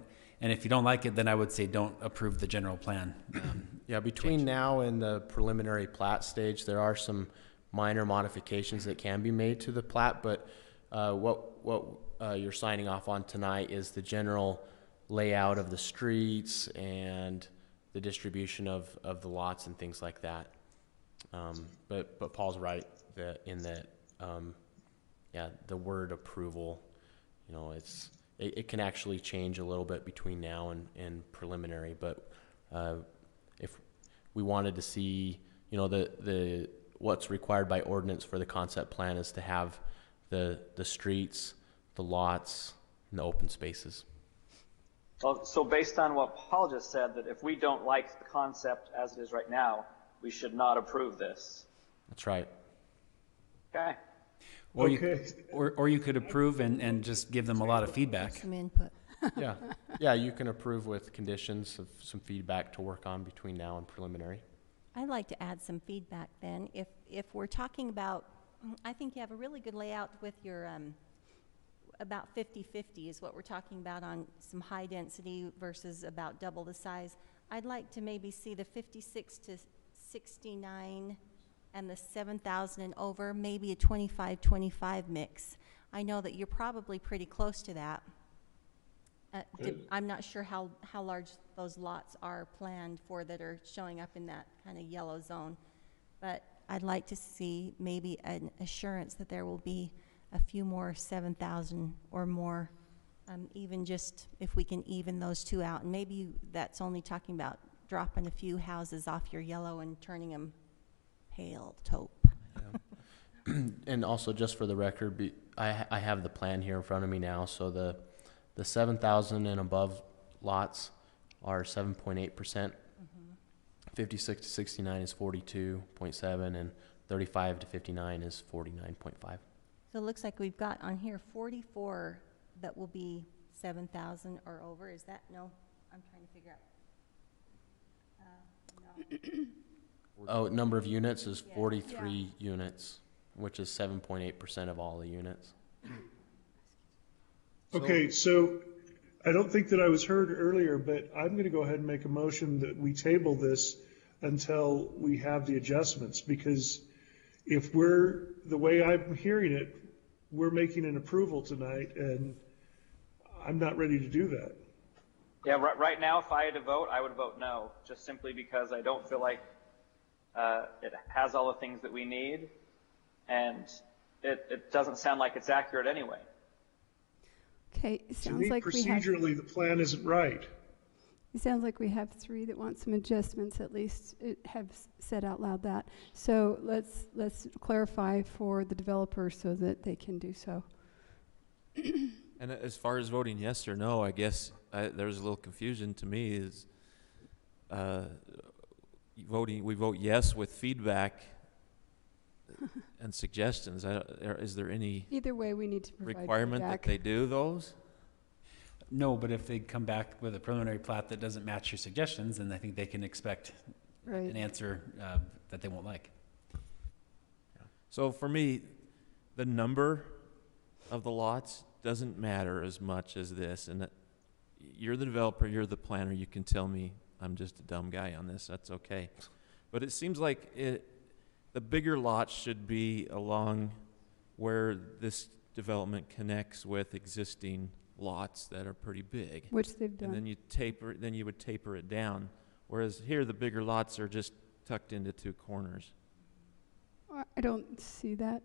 And if you don't like it, then I would say don't approve the general plan. Yeah, between now and the preliminary plat stage, there are some minor modifications that can be made to the plat, but what you're signing off on tonight is the general layout of the streets and the distribution of the lots and things like that. But Paul's right in that the word approval, it can actually change a little bit between now and preliminary, but if we wanted to see, the what's required by ordinance for the concept plan is to have the streets, the lots, and the open spaces. Well, so based on what Paul just said, that if we don't like the concept as it is right now, we should not approve this. That's right. Okay. Or you could approve and just give them a lot of feedback. some input. Yeah, you can approve with conditions of some feedback to work on between now and preliminary. I'd like to add some feedback then. If we're talking about, I think you have a really good layout with your about 50-50 is what we're talking about on some high density versus about double the size. I'd like to maybe see the 56 to 69 and the 7,000 and over, maybe a 25-25 mix. I know that you're probably pretty close to that. I'm not sure how large those lots are planned for that are showing up in that kind of yellow zone. But I'd like to see maybe an assurance that there will be a few more 7,000 or more, even just if we can even those two out. And maybe that's only talking about dropping a few houses off your yellow and turning them pale taupe. Yeah. And also, just for the record, I have the plan here in front of me now. So the 7,000 and above lots are 7.8%. 56 to 69 is 42.7, and 35 to 59 is 49.5. So it looks like we've got on here 44 that will be 7,000 or over. Is that, no? I'm trying to figure out. No. Oh, number of units is 43 units, which is 7.8% of all the units. Okay, so I don't think that I was heard earlier, but I'm going to go ahead and make a motion that we table this until we have the adjustments, because if we're, the way I'm hearing it, we're making an approval tonight, and I'm not ready to do that. Yeah, right now, if I had to vote, I would vote no, just simply because I don't feel like it has all the things that we need, and it doesn't sound like it's accurate anyway. Okay, it To sounds me, like we have, procedurally, the plan isn't right. it sounds like we have three that want some adjustments, at least have said out loud that. So let's clarify for the developer so that they can do so. And as far as voting yes or no, I guess there's a little confusion to me. Is we vote yes with feedback and suggestions. Is there any Either way, we need to provide requirement feedback. that they do those? No, but if they come back with a preliminary plat that doesn't match your suggestions, then I think they can expect an answer that they won't like. So for me, the number of the lots doesn't matter as much as this. And you're the developer, you're the planner, you can tell me I'm just a dumb guy on this, that's okay. But it seems like the bigger lots should be along where this development connects with existing lots that are pretty big. Which they've done. And then you would taper it down. Whereas here the bigger lots are just tucked into two corners. I don't see that.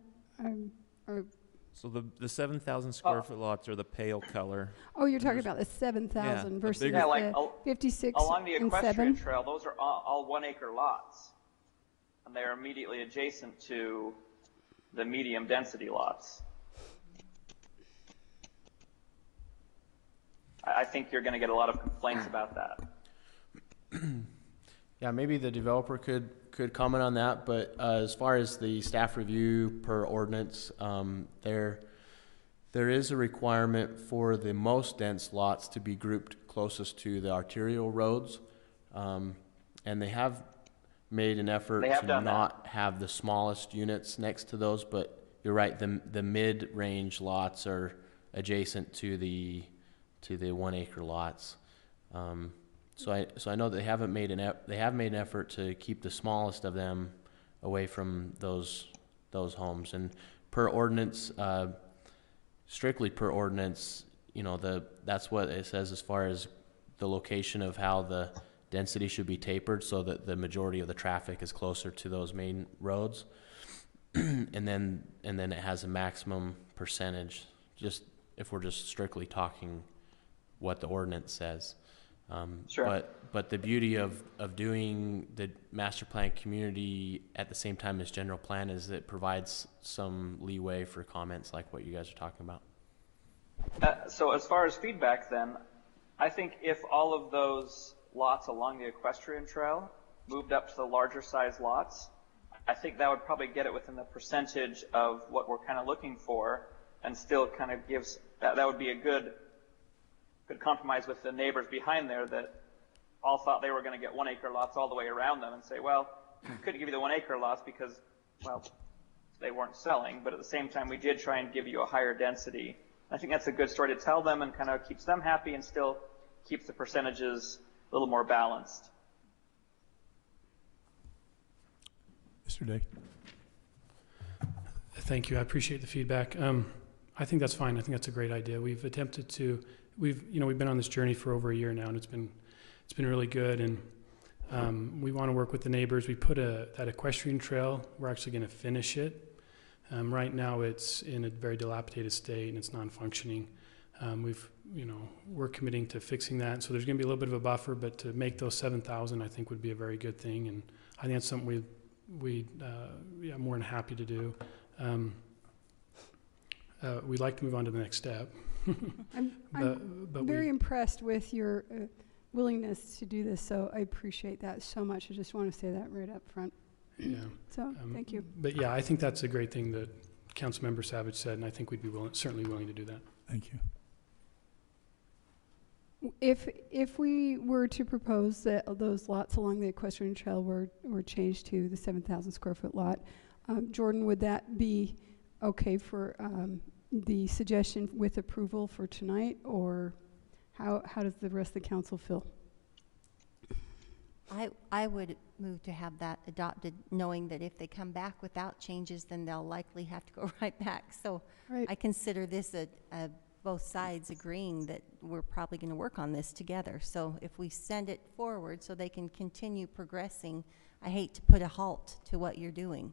So the 7,000 square foot lots are the pale color. Oh, you're talking about the 7,000 versus the like 56 along the and equestrian 7? trail, those are all 1 acre lots. And they are immediately adjacent to the medium density lots. I think you're going to get a lot of complaints about that. Yeah, maybe the developer could comment on that, but as far as the staff review per ordinance, there is a requirement for the most dense lots to be grouped closest to the arterial roads, and they have made an effort to not have the smallest units next to those, but you're right, the mid-range lots are adjacent to the 1 acre lots. So I know they have made an effort to keep the smallest of them away from those homes. And per ordinance, strictly per ordinance, that's what it says as far as the location of how the density should be tapered, so that the majority of the traffic is closer to those main roads. and then it has a maximum percentage, just if we're just strictly talking what the ordinance says. Sure. But the beauty of doing the master plan community at the same time as general plan is it provides some leeway for comments like what you guys are talking about. So as far as feedback then, I think if all of those lots along the equestrian trail moved up to the larger size lots, I think that would probably get it within the percentage of what we're kind of looking for, and still kind of gives, that would be a good compromise with the neighbors behind there that all thought they were going to get 1 acre lots all the way around them, and say, well, couldn't give you the 1 acre lots because, well, they weren't selling, but at the same time, we did try and give you a higher density. I think that's a good story to tell them and kind of keeps them happy and still keeps the percentages a little more balanced. Mr. Day. Thank you. I appreciate the feedback. I think that's fine. I think that's a great idea. We've attempted to, we've been on this journey for over a year now, and it's been really good. And we want to work with the neighbors. We put that equestrian trail. We're actually going to finish it. Right now, it's in a very dilapidated state and it's non-functioning. We're committing to fixing that. So there's going to be a little bit of a buffer, but to make those 7,000, I think would be a very good thing. And I think that's something we'd more than happy to do. We'd like to move on to the next step. I'm very impressed with your willingness to do this, so I appreciate that so much. I just want to say that right up front. Yeah. So, thank you. But yeah, I think that's a great thing that Councilmember Savage said, and I think we'd be certainly willing to do that. Thank you. If we were to propose that those lots along the equestrian trail were changed to the 7,000 square foot lot, Jordan, would that be okay for the suggestion with approval for tonight, or how does the rest of the council feel? I would move to have that adopted, knowing that if they come back without changes, then they'll likely have to go right back. So right. I consider this both sides agreeing that we're probably going to work on this together. So if we send it forward so they can continue progressing, I hate to put a halt to what you're doing.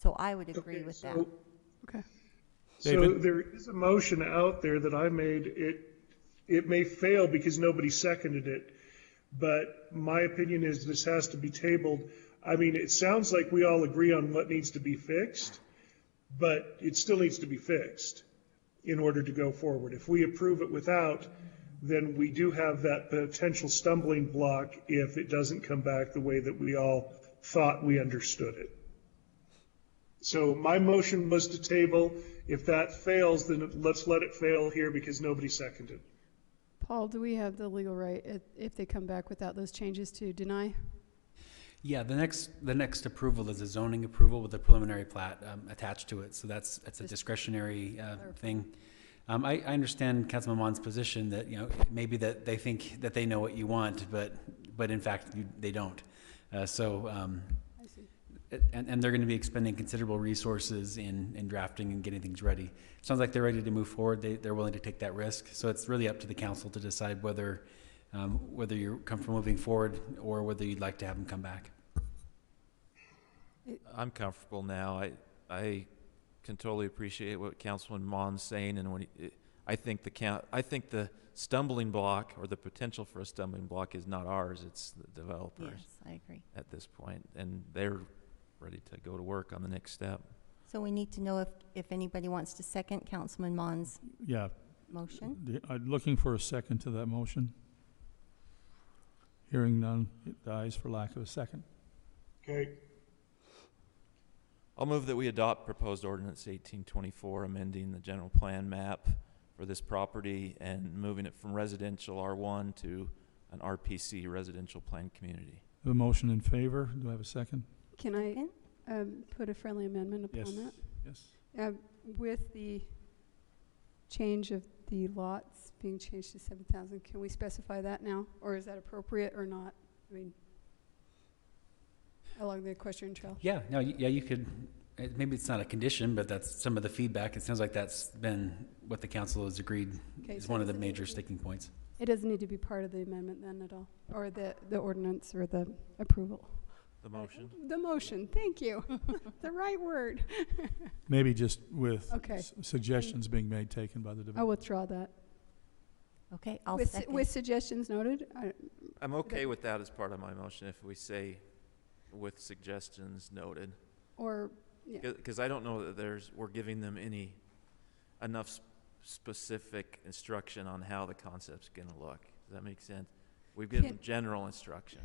So I would agree with that. Okay. So there is a motion out there that I made. It may fail because nobody seconded it, but my opinion is this has to be tabled. I mean, it sounds like we all agree on what needs to be fixed, but it still needs to be fixed in order to go forward. If we approve it without, then we do have that potential stumbling block if it doesn't come back the way that we all thought we understood it. So my motion was to table. If that fails, then let's let it fail here because nobody seconded. Paul, do we have the legal right, if they come back without those changes, to deny? Yeah, the next approval is a zoning approval with a preliminary plat attached to it. So that's a discretionary thing. I understand Councilman Mon's position that maybe that they think that they know what you want, but in fact they don't. I see. And they're going to be expending considerable resources in drafting and getting things ready. It sounds like they're ready to move forward. They're willing to take that risk. So it's really up to the council to decide whether you're comfortable moving forward or whether you'd like to have them come back. I'm comfortable now. I can totally appreciate what Councilman Mon's saying, and I think the stumbling block or the potential for a stumbling block is not ours; it's the developers. Yes, I agree. At this point, and they're ready to go to work on the next step. So we need to know if anybody wants to second Councilman Mon's motion. I'm looking for a second to that motion. Hearing none, it dies for lack of a second. Okay. I'll move that we adopt proposed ordinance 1824, amending the general plan map for this property and moving it from residential R1 to an RPC residential planned community. The motion in favor. Do I have a second? Can I put a friendly amendment upon that? Yes. With the change of the lots being changed to 7,000, can we specify that now? Or is that appropriate or not? I mean, along the equestrian trail? Yeah, no, you could, maybe it's not a condition, but that's some of the feedback. It sounds like that's been what the council has agreed is so one of the major sticking points. It doesn't need to be part of the amendment then at all, or the ordinance or the approval. The motion? The motion, thank you. The right word. Maybe just with suggestions being made, taken by the developer. I'll withdraw that. Okay, I'll second. With suggestions noted? I'm okay with that as part of my motion if we say with suggestions noted. Or, because I don't know that we're giving them enough specific instruction on how the concept's going to look. Does that make sense? We've given them general instruction.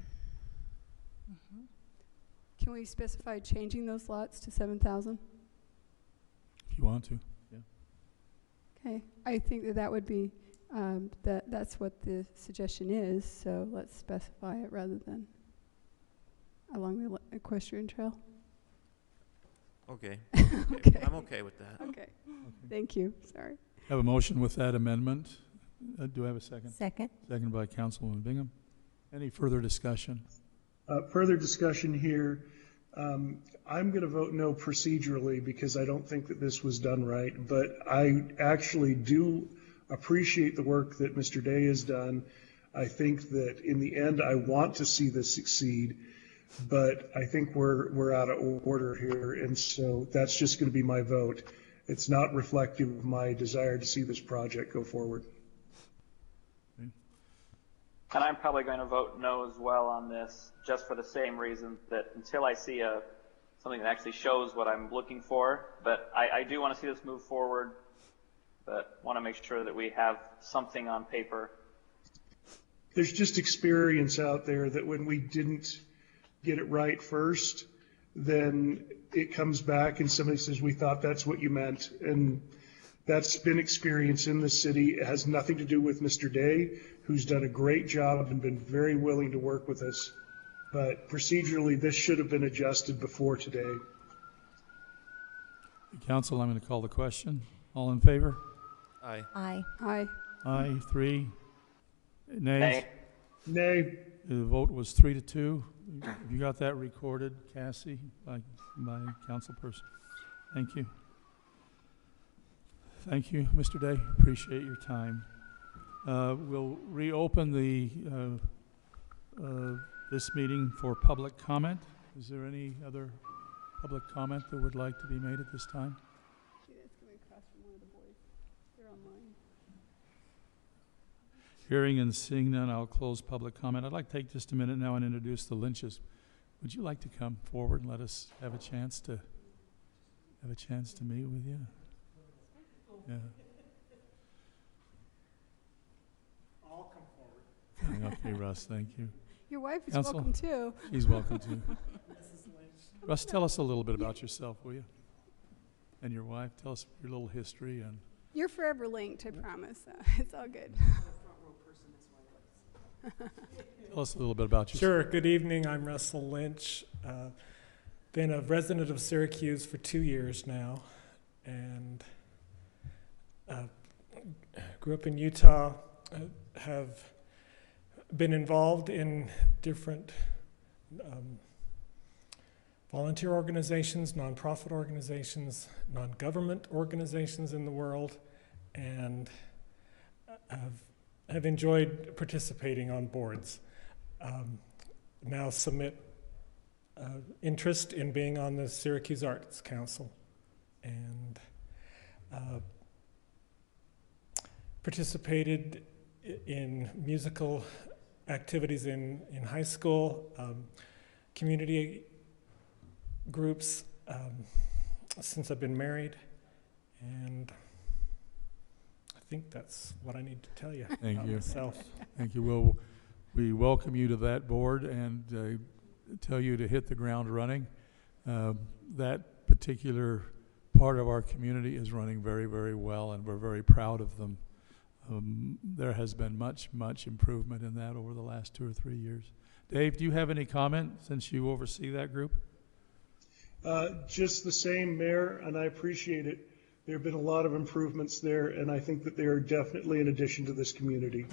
Mm-hmm. Can we specify changing those lots to 7,000? If you want to. Yeah. Okay, I think that would be, that's what the suggestion is, so let's specify it rather than. along the equestrian trail? Okay. Okay. I'm okay with that. Okay. Thank you. Sorry. Have a motion with that amendment. Do I have a second? Second. Second by Councilwoman Bingham. Any further discussion? Further discussion here. I'm going to vote no procedurally because I don't think that this was done right, but I actually do appreciate the work that Mr. Day has done. I think that in the end, I want to see this succeed, but I think we're out of order here, and so that's just going to be my vote. It's not reflective of my desire to see this project go forward. And I'm probably going to vote no as well on this, just for the same reason that until I see something that actually shows what I'm looking for, but I do want to see this move forward, but want to make sure that we have something on paper. There's just experience out there that when we didn't get it right first, then it comes back and somebody says, we thought that's what you meant. And that's been experience in the city. It has nothing to do with Mr. Day, who's done a great job and been very willing to work with us. But procedurally, this should have been adjusted before today. Council, I'm going to call the question. All in favor? Aye. Aye. Aye. Aye. 3. Nays? Nay. Nay. The vote was 3-2. You got that recorded, Cassie, by councilperson. Thank you. Thank you, Mr. Day. Appreciate your time. We'll reopen this meeting for public comment. Is there any other public comment that would like to be made at this time? That's coming across from one of the boys. They're online. Hearing and seeing none, I'll close public comment. I'd like to take just a minute now and introduce the Lynches. Would you like to come forward and let us have a chance to meet with you? Yeah. I'll come forward. Okay, Russ, thank you. Your wife is Council? welcome too. She's welcome too. Russ, tell us a little bit about yourself, will you? And your wife. Tell us your little history and. You're forever linked, I promise. It's all good. Tell us a little bit about yourself. Sure. Good evening. I'm Russell Lynch. Been a resident of Syracuse for 2 years now, and grew up in Utah. Have been involved in different volunteer organizations, nonprofit organizations, non-government organizations in the world, and have enjoyed participating on boards. Now submit interest in being on the Syracuse Arts Council, and participated in musical activities in high school, community groups since I've been married, and I think that's what I need to tell you about myself. Thank you. Well, we welcome you to that board and tell you to hit the ground running. That particular part of our community is running very, very well, and we're very proud of them. There has been much improvement in that over the last 2 or 3 years. Dave, do you have any comment since you oversee that group? Just the same, Mayor, and I appreciate it. There have been a lot of improvements there, and I think that they are definitely an addition to this community.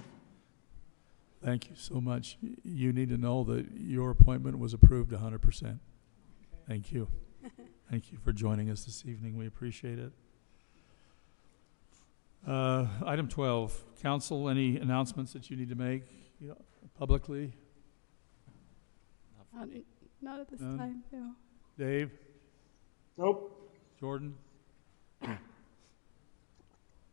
Thank you so much. You need to know that your appointment was approved 100%. Thank you. Thank you for joining us this evening. We appreciate it. Item 12, Council, any announcements that you need to make publicly? Not at this None? time, no. Dave? Nope. Jordan?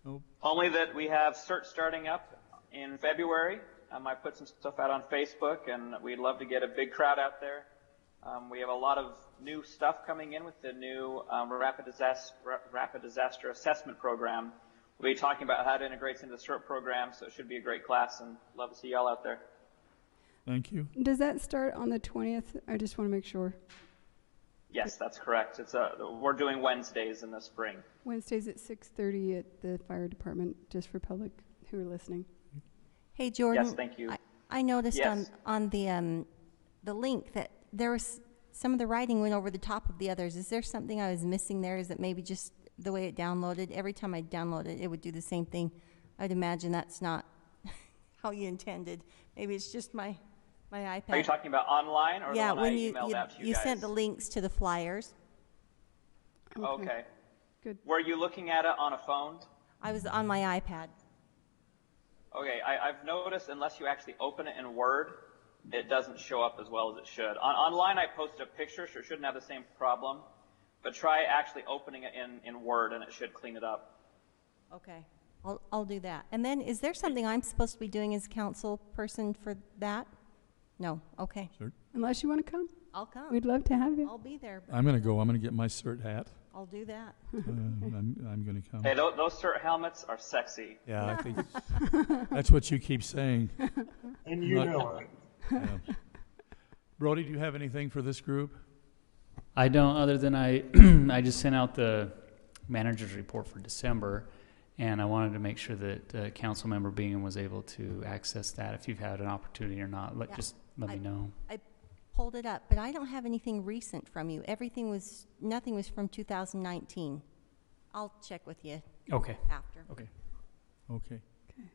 Nope. Only that we have CERT starting up in February. I put some stuff out on Facebook, and we'd love to get a big crowd out there. We have a lot of new stuff coming in with the new rapid disaster assessment program. We'll be talking about how it integrates into the CERT program, so it should be a great class, and love to see y'all out there. Thank you. Does that start on the 20th? I just want to make sure. Yes, that's correct. We're doing Wednesdays in the spring. Wednesdays at 6:30 at the fire department, just for public who are listening. Hey, Jordan. Yes, thank you. I noticed Yes. on the link that there was some of the writing went over the top of the others. Is there something I was missing there? Is it maybe just the way it downloaded? Every time I download it, it would do the same thing. I'd imagine that's not how you intended. Maybe it's just my iPad. Are you talking about online or yeah, the one when I you emailed out to you guys? sent the links to the flyers. Okay. Good. Were you looking at it on a phone? I was on my iPad. Okay, I've noticed unless you actually open it in Word, it doesn't show up as well as it should. Online, I posted a picture, so it shouldn't have the same problem. But try actually opening it in Word, and it should clean it up. Okay, I'll do that. And then, is there something I'm supposed to be doing as council person for that? No. Okay. Sure. Unless you want to come, I'll come. we'd love to have you. I'll be there. But I'm going to go. I'm going to get my cert hat. I'll do that. I'm going to come. Hey, those cert helmets are sexy. Yeah, I think that's what you keep saying. And you know it. Yeah. Brody, do you have anything for this group? I don't, other than I just sent out the manager's report for December, and I wanted to make sure that council member Bingham was able to access that. If you've had an opportunity or not, just let me know. I pulled it up, but I don't have anything recent from you. Nothing was from 2019. I'll check with you. Okay. After. Okay. Okay.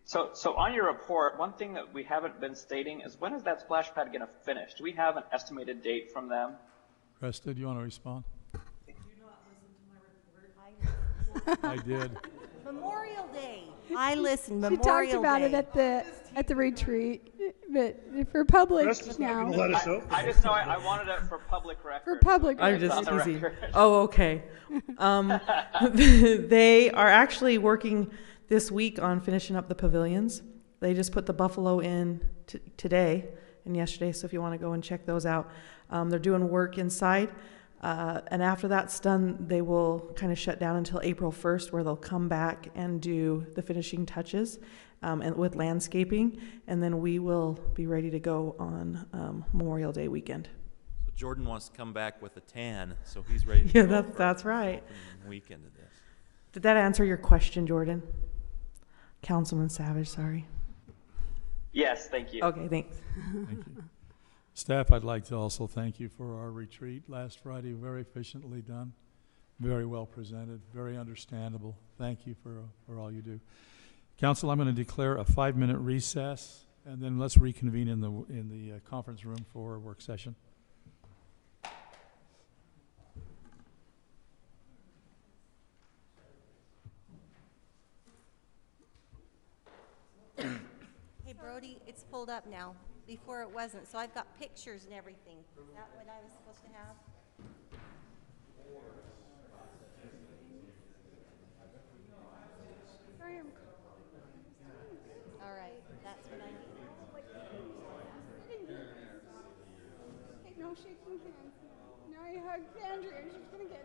So on your report, one thing that we haven't been stating is when is that splash pad going to finish? Do we have an estimated date from them? Cresta, do you want to respond? Did you not listen to my report? I did. Memorial Day. I listened. She Memorial talked about Day. it at the retreat, but for public Cresta's not now. gonna let us open. I just know I wanted it for public record. For public so I'm it's just on the teasing. record. Oh, okay. They are actually working this week on finishing up the pavilions. They just put the Buffalo in today and yesterday, so if you want to go and check those out. They're doing work inside, and after that's done, they will kind of shut down until April 1st, where they'll come back and do the finishing touches and with landscaping, and then we will be ready to go on Memorial Day weekend. So Jordan wants to come back with a tan, so he's ready to Yeah, go that's for right. opening weekend of this. Did that answer your question, Jordan? Councilman Savage, sorry. Yes, thank you. Okay, thanks. Thank you. Staff, I'd like to also thank you for our retreat last Friday. Very efficiently done, very well presented, very understandable. Thank you for all you do. Council, I'm going to declare a 5-minute recess, and then let's reconvene in the conference room for a work session. Hey, Brody, it's pulled up now. Before it wasn't, so I've got pictures and everything. Is that what I was supposed to have? All right, that's what I need. Hey, no shaking hands. Now you hug Andrea. She's gonna get